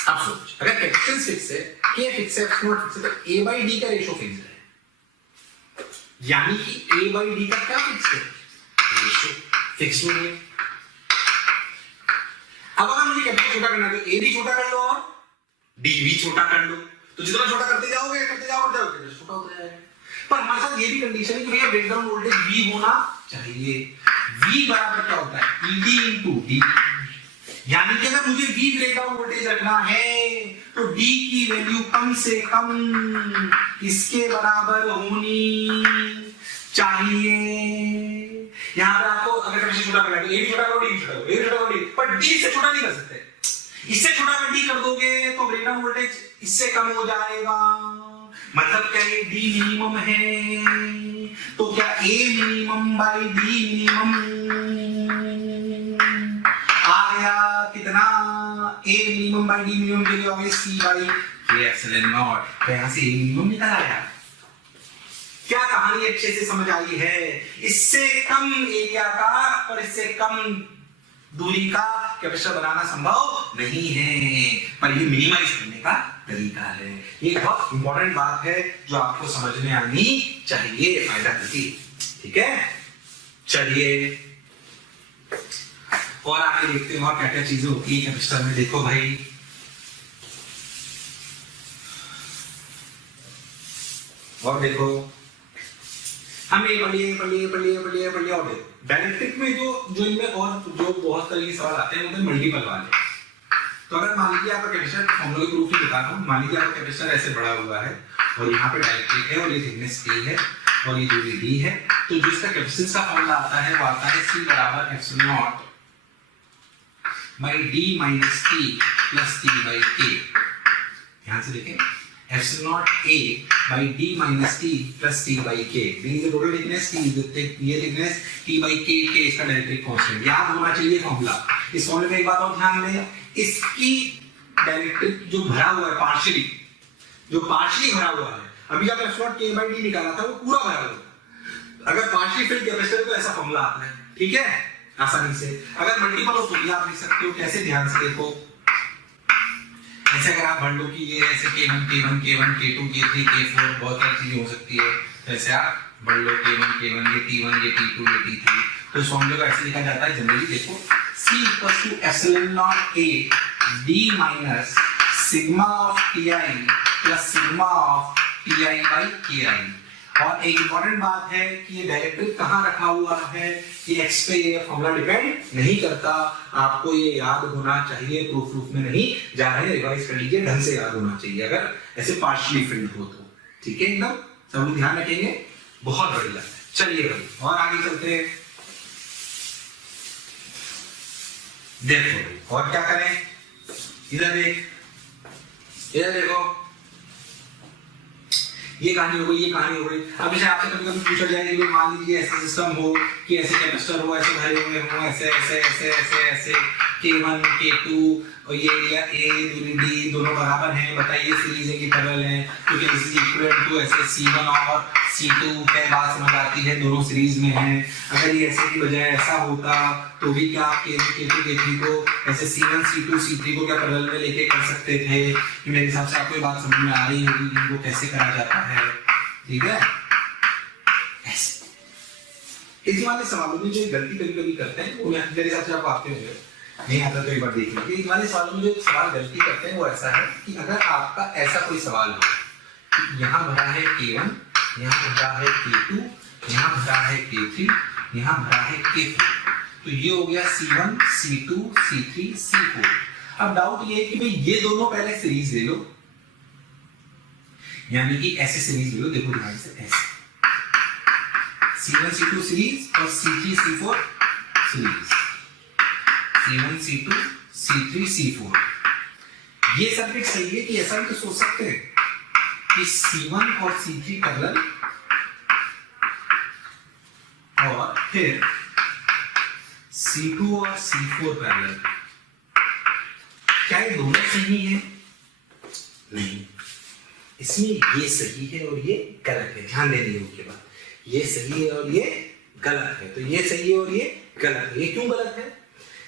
अब सोच, अगर कैपेसिटेंस फिक्स है, K फिक्स है, एप्सिलॉन फिक्स है, तो A by D का रेशो फिक्स है। यानी कि A by D का क्या फिक्स है? रेशो फिक्स नहीं है। अब अगर मुझे कैपेसिटर छोटा करना है तो A भी छोटा कर लो और D भी छोटा कर लो। तो जितना छोटा करते जाओगे कैपेसिटर छोटा होता जाएगा। पर हमारे साथ ये भी कंडीशन है कि भैया ब्रेकडाउन वोल्टेज V होना चाहिए। V बराबर क्या होता है? ED into D। यानी कि अगर मुझे V ब्रेकडाउन वोल्टेज रखना है तो D की वैल्यू कम से कम इसके बराबर होनी चाहिए। यहाँ पे आपको अगर कैपेसिटर छोटा करना है तो A भी छोटा करो, D भी छोटा करो, A भी छोटा करो, पर D से छोटा नहीं कर सकते। इससे छोटा अगर D कर दोगे तो ब्रेकडाउन वोल्टेज इससे कम हो जाएगा। मतलब क्या ये D मिनिमम है? तो क्या A minimum by D minimum आ गया? कितना? A minimum by D minimum के लिए होगा C by K epsilon naught. तो यहाँ से A मिनिमम निकल आया। क्या कहानी अच्छे से समझ आई है? इससे कम एरिया का और इससे कम दूरी का कैपेसिटर बनाना संभव नहीं है, पर ये मिनिमाइज करने का तरीका है। ये बहुत इंपॉर्टेंट बात है जो आपको समझ में आनी चाहिए फायदा की, ठीक है। चलिए और आगे देखते हैं और क्या क्या चीजें होती है कैपेसिटर में। देखो भाई, और देखो हम ये पढ़िए और देखो डायरेक्ट्रिक में जो इनमें और जो बहुत तरह के सवाल आते हैं मतलब मल्टीपल वाले। तो अगर मान लीजिए आपका कैपेसिटर फॉर्मूला के प्रूफ ही बता रहा हूं, मान लीजिए आपका कैपेसिटर ऐसे बड़ा हुआ है और यहाँ पे डायरेक्ट्रिक है और ये थिकनेस T है और ये दूरी D है, तो जो इसका कैपेसिटेंस का फॉर्मूला आता है वो आता है C बराबर epsilon naught by D minus T plus T by K। ध्यान से देखें, epsilon naught A by D minus T plus T by K। D is the total thickness, T is the ये thickness, T by K, K इसका डायरेक्ट्रिक constant. याद होना चाहिए formula. इस फॉर्मूले में एक बात और ध्यान दें, इसकी डायरेक्ट्रिक जो भरा हुआ है पार्शियली, जो पार्शियली भरा हुआ है, अभी जब एप्सिलॉन K बाई D निकाला था वो पूरा भरा हुआ है। अगर पार्शियली फिल्ड कैपेसिटर तो ऐसा फॉर्मूला आता है, ठीक है, आसानी से। अगर मल्टीपल हो तो भी आप लिख सकते हो। कैसे, ध्यान से देखो, ऐसे अगर आप भर लो कि ये ऐसे K1 K1 K1 K2 K3 K4 बहुत सारी चीजें हो सकती है, तो ऐसे आप भर लो K1 K1 ये T1 ये T2 ये T3। तो इस फॉर्मूले को ऐसे लिखा जाता है जनरली, देखो C equals to epsilon naught A D minus sigma of Ti plus sigma of Ti by Ki। और एक इंपॉर्टेंट बात है कि ये डायरेक्ट्रिक कहाँ रखा हुआ है, ये x पे ये फॉर्मूला डिपेंड नहीं करता। आपको ये याद होना चाहिए, प्रूफ में नहीं जा रहे हैं, रिवाइज कर लीजिए, ढंग से याद होना चाहिए अगर ऐसे पार्शियली फिल्ड हो तो, ठीक है। एकदम सब लोग ध्यान रखेंगे, बहुत बढ़िया। चलिए भाई और आगे चलते हैं। देखो और क्या करें, इधर देख, इधर देखो, ये कहानी हो गई, ये कहानी हो गई। अब जैसे आपसे कभी कभी पूछा जाए कि मान लीजिए ऐसा सिस्टम हो कि ऐसे कैपेसिटर हो, ऐसे भरे हुए हो, ऐसे ऐसे ऐसे ऐसे ऐसे K1 K2 और ये एरिया A दूरी D दोनों बराबर हैं, बताइए सीरीज की पैरेलल है, क्योंकि दिस इज इक्वल टू ऐसे C1 और C2 क्या बात समझ आती है, दोनों सीरीज में हैं। अगर ये ऐसे की बजाय ऐसा होता तो भी क्या आप K2 K3 को ऐसे C1 C2 C3 को क्या पैरेलल में लेके कर सकते थे। मेरे हिसाब से आपको ये बात समझ में आ रही होगी इनको कैसे करा जाता है, ठीक है। ऐसे इस वाले सवालों में जो गलती कभी कभी करते हैं वो मेरे हिसाब से आपको आते होंगे, नहीं आता तो एक बार देख लीजिए। इन वाले सवालों में जो सवाल गलती करते हैं वो ऐसा है कि अगर आपका ऐसा कोई सवाल हो, यहाँ भरा है K1, यहाँ भरा है K2, यहाँ भरा है K3, यहाँ भरा है K4, तो ये हो गया C1 C2 C3 C4। अब डाउट ये है कि भाई ये दोनों पहले सीरीज ले लो, यानी कि ऐसे सीरीज ले लो, देखो ध्यान से, ऐसे C1 C2 सीरीज और C3 C4 series, C1 C2 C3 C4। ये सर्किट सही है कि ऐसा भी तो सोच सकते हैं कि C1 और C3 पैरेलल और फिर C2 और C4 पैरेलल। क्या ये दोनों सही है? नहीं, इसमें ये सही है और ये गलत है। ध्यान देने योग्य बात, ये सही है और ये गलत है। तो ये सही है और ये गलत है। ये क्यों गलत है?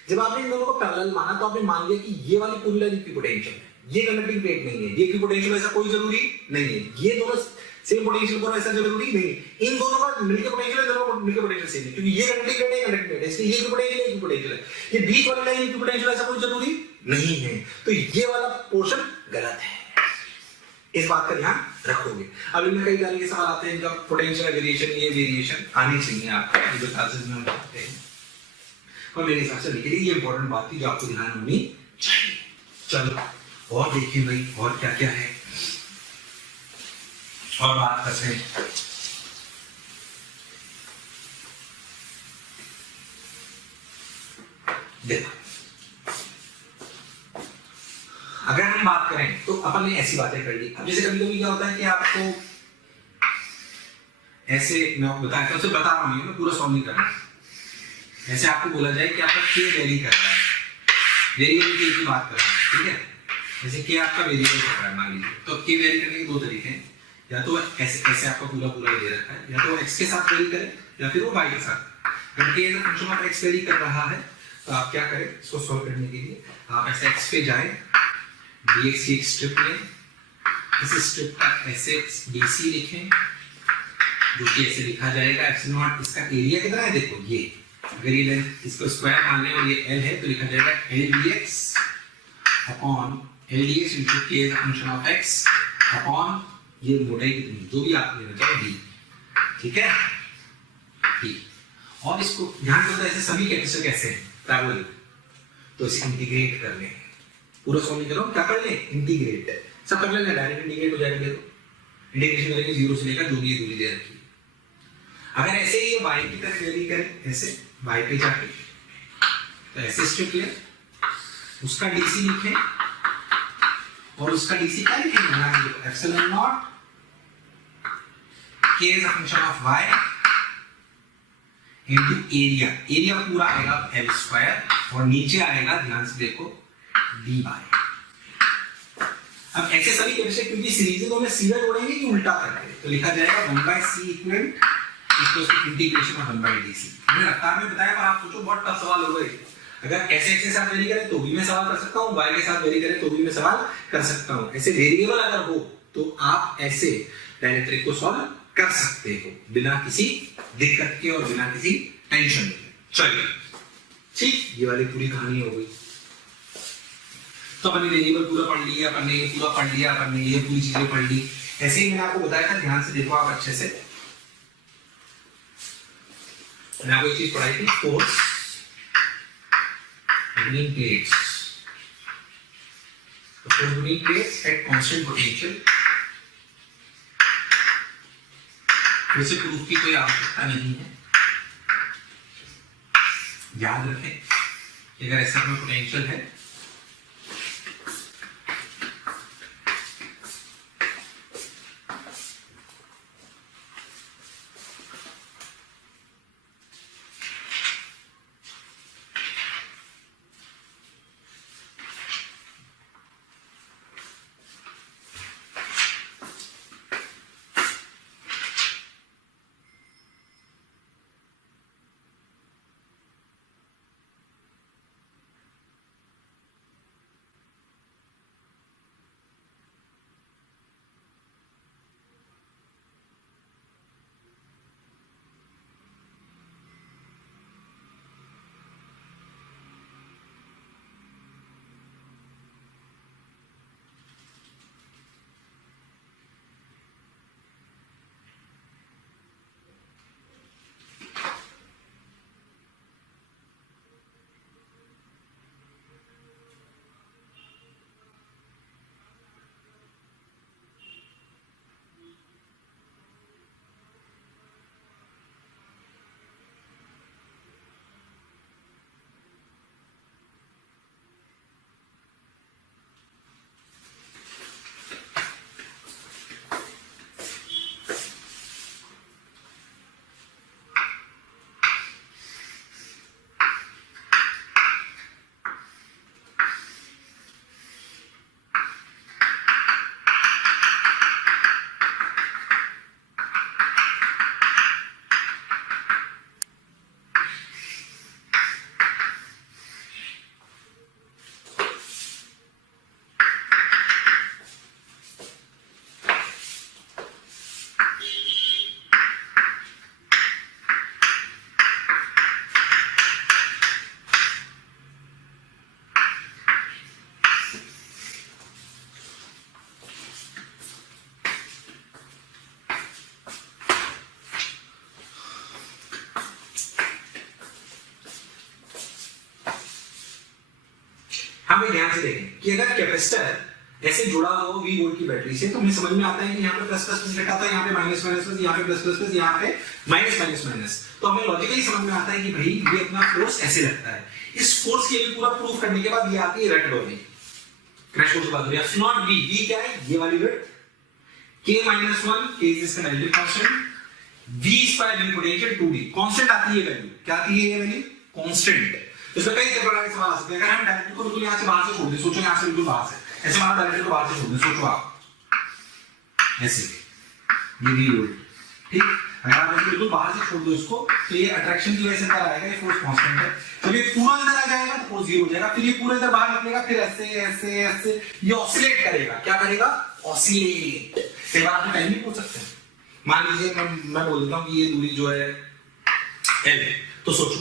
जब आपने इन दोनों को पैरेलल माना तो आपने मान लिया कि ये वाली पोलर इक्विपोटेंशियल है, ये कंडक्टिंग प्लेट नहीं है, ये इक्विपोटेंशियल ऐसा कोई जरूरी नहीं है, ये दोनों सेम पोटेंशियल पर ऐसा जरूरी नहीं है। इन दोनों का मिलकर पोटेंशियल, दोनों मिलकर पोटेंशियल सेम है, क्योंकि ये कंडक्टिंग प्लेट है, कंडक्टिंग प्लेट है, इसलिए ये इक्विपोटेंशियल है, इक्विपोटेंशियल है। ये बीच वाली लाइन इक्विपोटेंशियल ऐसा कोई जरूरी नहीं है, तो ये वाला पोर्शन गलत है। इस बात का ध्यान रखोगे। अब इनमें कई तरह के सवाल आते हैं, इनका पोटेंशियल वेरिएशन, ये वेरिएशन आनी चाहिए आपको, जो क्लासेस में हम पढ़ते हैं। और मेरे हिसाब से लिखिए, ये इंपॉर्टेंट बात थी जो आपको ध्यान होनी चाहिए। चलो और देखिए भाई और क्या क्या है, और बात करते हैं। देखो अगर हम बात करें तो अपन ने ऐसी बातें कर ली। अब जैसे कभी कभी क्या होता है कि आपको ऐसे, मैं बताता हूं, बता रहा हूं, मैं पूरा सॉल्व नहीं कर रहा। ऐसे आपको बोला जाए कि आपका K वेरी कर रहा है, वेरिएबल K की बात कर रहा है, ठीक है। जैसे K आपका वेरिएबल कर रहा है मान लीजिए, तो K वेरी करने के दो तरीके हैं, या तो ऐसे ऐसे आपका पूरा पूरा दे रखा है, या तो X के साथ वेरी करे या फिर वो Y के साथ। अगर k as a function of x vary कर रहा है तो आप क्या करें, इसको सॉल्व करने के लिए आप ऐसे x पे जाएं, dx की एक स्ट्रिप लें, इस स्ट्रिप का ऐसे dc लिखें, जो कि ऐसे लिखा जाएगा एप्सिलॉन नॉट, इसका एरिया कितना है देखो ये, अगर ये लेंथ इसको स्क्वायर मान लें और ये l है तो लिखा जाएगा l dx upon l dx into k as a function of x upon ये मोटाई कितनी जो भी आप लेना चाहो d, ठीक है ठीक। और इसको ध्यान रखो ऐसे सभी कैपेसिटर कैसे हैं पैरेलल, तो इसे इंटीग्रेट कर लें, पूरा सॉल्व नहीं करो क्या कर लें इंटीग्रेट, सब कर लेना डायरेक्ट इंटीग्रेट हो जाएगा, देखो इंटीग्रेशन करेंगे 0 से लेकर जो भी ये दूरी दे रखी है। अगर ऐसे ही y की तरफ वेरी करें ऐसे y पे जाके तो ऐसे स्ट्रिप लें, उसका dc लिखें और उसका dc क्या लिखेंगे epsilon not k is a function of y into area, area पूरा आएगा l स्क्वायर और नीचे आएगा ध्यान से देखो dy। अब ऐसे सभी कैपेसिटर क्योंकि सीरीज को हमें सीधा जोड़ेंगे कि उल्टा करके, तो लिखा जाएगा 1/c equivalent equals to integration of 1/dc। मैंने रफ्तार में बताया पर आप सोचो बहुत टफ सवाल होगा ये, अगर ऐसे x के साथ वेरी करें तो भी मैं सवाल कर सकता हूं, y के साथ वेरी करें तो भी मैं सवाल कर सकता हूं, ऐसे वेरिएबल अगर हो तो आप ऐसे डायरेक्ट्रिक को सॉल्व कर सकते हो बिना किसी दिक्कत के और बिना किसी टेंशन के। चलिए ठीक, ये वाली पूरी कहानी हो गई। तो अपन ने वेरिएबल पूरा पढ़ लिया, अपन ने ये पूरा पढ़ लिया, अपन ने ये पूरी चीजें पढ़ ली। ऐसे ही मैंने आपको बताया था, ध्यान से देखो आप अच्छे से, मैंने आपको एक चीज पढ़ाई थी, फोर्स between plates, तो force between plates at constant potential, वैसे प्रूफ की कोई आवश्यकता नहीं है, याद रखें कि अगर ऐसा कोई पोटेंशियल है हमें ध्यान से देखें कि अगर कैपेसिटर ऐसे जुड़ा हो V वोल्ट की बैटरी से, तो हमें समझ में आता है कि यहाँ पे प्लस प्लस प्लस लिखा था, यहाँ पे माइनस माइनस प्लस, यहाँ पे प्लस प्लस प्लस, यहाँ पे माइनस माइनस माइनस, तो हमें लॉजिकली समझ में आता है कि भाई ये अपना फोर्स ऐसे लगता है। इस फोर्स के लिए पूरा प्रूफ करने के बाद ये आती है रेड वाली क्रैश फोर्स की बात हो रही है। नॉट V, V क्या है ये वाली width, K minus 1, K is इसका negative constant, V square in potential 2D constant आती है वैल्यू, क्या आती है ये वैल्यू कांस्टेंट। इसमें कई प्रकार के सवाल आ सकते हैं। अगर हम डायरेक्टर को बिल्कुल यहाँ से बाहर से छोड़ दें, सोचो यहाँ से बिल्कुल बाहर से, ऐसे मानो डायरेक्टर को बाहर से छोड़ दें, सोचो आप ऐसे ये भी वोल्ट, ठीक। अगर आप इसको बिल्कुल बाहर से छोड़ दो इसको, तो ये अट्रैक्शन की वजह से अंदर आएगा, ये फोर्स कांस्टेंट है। जब ये पूरा अंदर आ जाएगा तो फोर्स 0 हो जाएगा, फिर ये पूरे अंदर बाहर निकलेगा, फिर ऐसे ऐसे ऐसे ये ऑसिलेट करेगा। क्या करेगा? ऑसिलेट। कई बार आप टाइम भी पूछ सकते हैं। मान लीजिए मैं बोल देता हूँ कि ये दूरी जो है L है, तो सोचो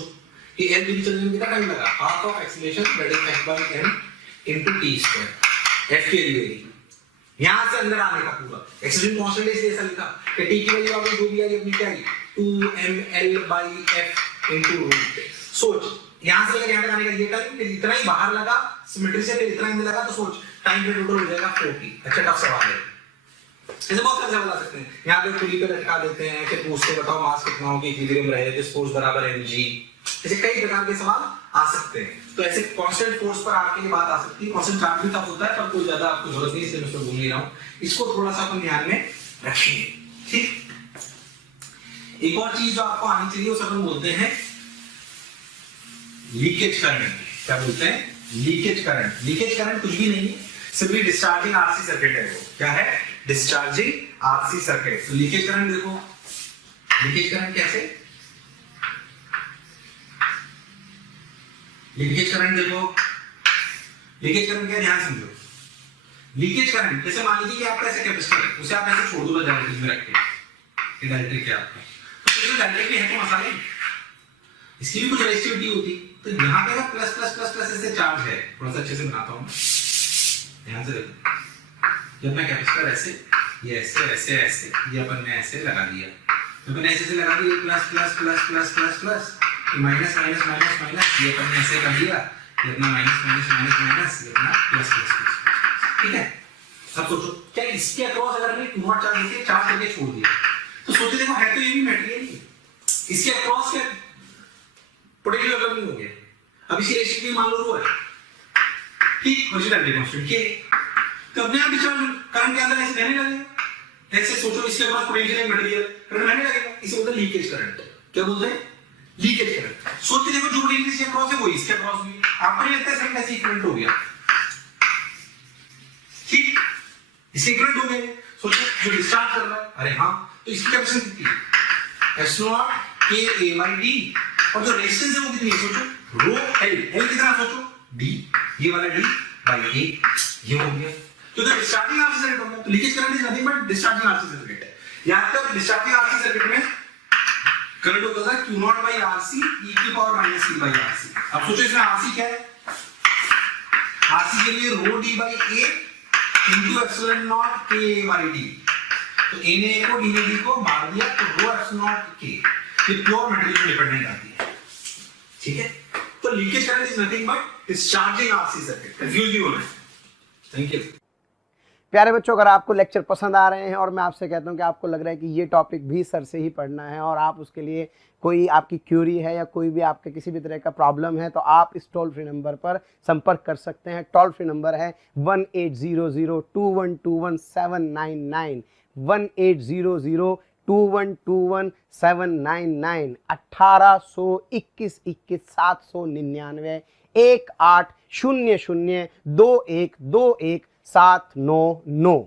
कि L दूरी चलने में कितना टाइम लगा? Half of acceleration that is f by m into t square, f की वैल्यू यहां से अंदर आने का पूरा एक्सीलरेशन कांस्टेंट है, इसलिए ऐसा लिखा कि t की वैल्यू आपने जो भी आई अपनी क्या आई 2ml by f into root। सोच यहां से लेकर यहां तक आने का ये टाइम, फिर इतना ही बाहर लगा सिमेट्री से, फिर इतना ही लगा, तो सोच टाइम पे टोटल हो जाएगा 40। अच्छा टफ सवाल है, ऐसे बहुत सारे बता सकते हैं। यहाँ पे पुली पे लटका देते हैं, फिर पूछते बताओ मास कितना होगा, इक्विलिब्रियम रहे तो फोर्स बराबर mg। ऐसे कई प्रकार के सवाल आ सकते हैं। तो ऐसे कांस्टेंट फोर्स पर आके ये बात आ सकती है। कांस्टेंट चार्ज भी टफ होता है, पर कोई ज्यादा आपको जरूरत नहीं, इसलिए मैं इसको भूल नहीं रहा हूँ। इसको थोड़ा सा अपन ध्यान में रखिए, ठीक। एक और चीज जो आपको आनी चाहिए उसे अपन बोलते हैं लीकेज करंट। क्या बोलते हैं? Leakage current. लीकेज करंट कुछ भी नहीं है, सिंपली डिस्चार्जिंग आरसी सर्किट है। वो क्या है? Discharging RC circuit. तो लीकेज करंट देखो, लीकेज करंट कैसे? लीकेज करंट देखो, लीकेज करंट क्या, ध्यान समझो। लीकेज करंट जैसे मान लीजिए कि आपका ऐसे कैपेसिटर है, उसे आप ऐसे छोड़ दो डायरेक्टली में रख के, डायरेक्टली क्या आपका, तो डायरेक्टली है तो मसाले, इसकी भी कुछ रेजिस्टिविटी होती। तो यहाँ पे प्लस प्लस प्लस प्लस ऐसे चार्ज है। थोड़ा सा अच्छे से बनाता हूँ, ध्यान से देखो। जब मैं कैपेसिटर ऐसे, ये ऐसे ऐसे ऐसे, ये अपन ने ऐसे लगा दिया, तो मैंने ऐसे लगा दिया plus plus plus plus plus plus, minus minus minus minus, ये अपन ने ऐसे कर दिया, ये अपना माइनस माइनस माइनस माइनस, ये अपना प्लस प्लस प्लस। ठीक है, अब सोचो क्या इसके अक्रॉस अगर हमने q नॉट चार्ज लेके चार्ज करके छोड़ दिया, तो सोचो देखो है तो ये भी मटेरियल ही, इसके अक्रॉस के पोटेंशियल डेवलप नहीं हो गया। अब इसी रेशियो मान लो रो है, ठीक, होरिजोनल कांस्टेंट के, तो अपने आप डिस्चार्ज करंट के अंदर ऐसे बहने लगेगा। ऐसे सोचो इसके अक्रॉस पोटेंशियल है मटेरियल, करंट बहने लगेगा, इसे बोलते हैं लीकेज करंट। क्या बोलते हैं? Leakage current. सोच के देखो जो पोटेंशियल इसके अक्रॉस है वो इसके अक्रॉस भी, आपको नहीं लगता है ऐसे इक्विवेलेंट हो गया? ठीक, इसके इक्विवेलेंट हो गए। सोचो जो डिस्चार्ज कर रहा है, अरे हाँ, तो इसकी कैपेसिटी कितनी है? S0 K/A/D, और जो रेजिस्टेंस है वो कितनी है? सोचो रो L कितना, सोचो D, ये वाला D by A, ये हो गया। तो डिस्चार्जिंग आरसी सर्किट हो गया। तो leakage current is nothing but discharging RC circuit है। यहां तक डिस्चार्जिंग आरसी सर्किट में करंट होता था Q0 by RC e की पावर -c by RC। अब सोचो इसमें RC क्या है? RC के लिए रो D by A into epsilon naught K by D। तो A ने A को, D ने D को मार दिया, तो रो epsilon K, ये प्योर मटेरियल पे डिपेंडेंट आती है। ठीक है, तो leakage current is nothing but discharging RC circuit. Confuse नहीं होना। Thank you. प्यारे बच्चों, अगर आपको लेक्चर पसंद आ रहे हैं और मैं आपसे कहता हूं कि आपको लग रहा है कि ये टॉपिक भी सर से ही पढ़ना है और आप उसके लिए कोई आपकी क्यूरी है या कोई भी आपके किसी भी तरह का प्रॉब्लम है, तो आप इस टोल फ्री नंबर पर संपर्क कर सकते हैं। टोल फ्री नंबर है 18002121 1800212799 1821 799 18002121 799।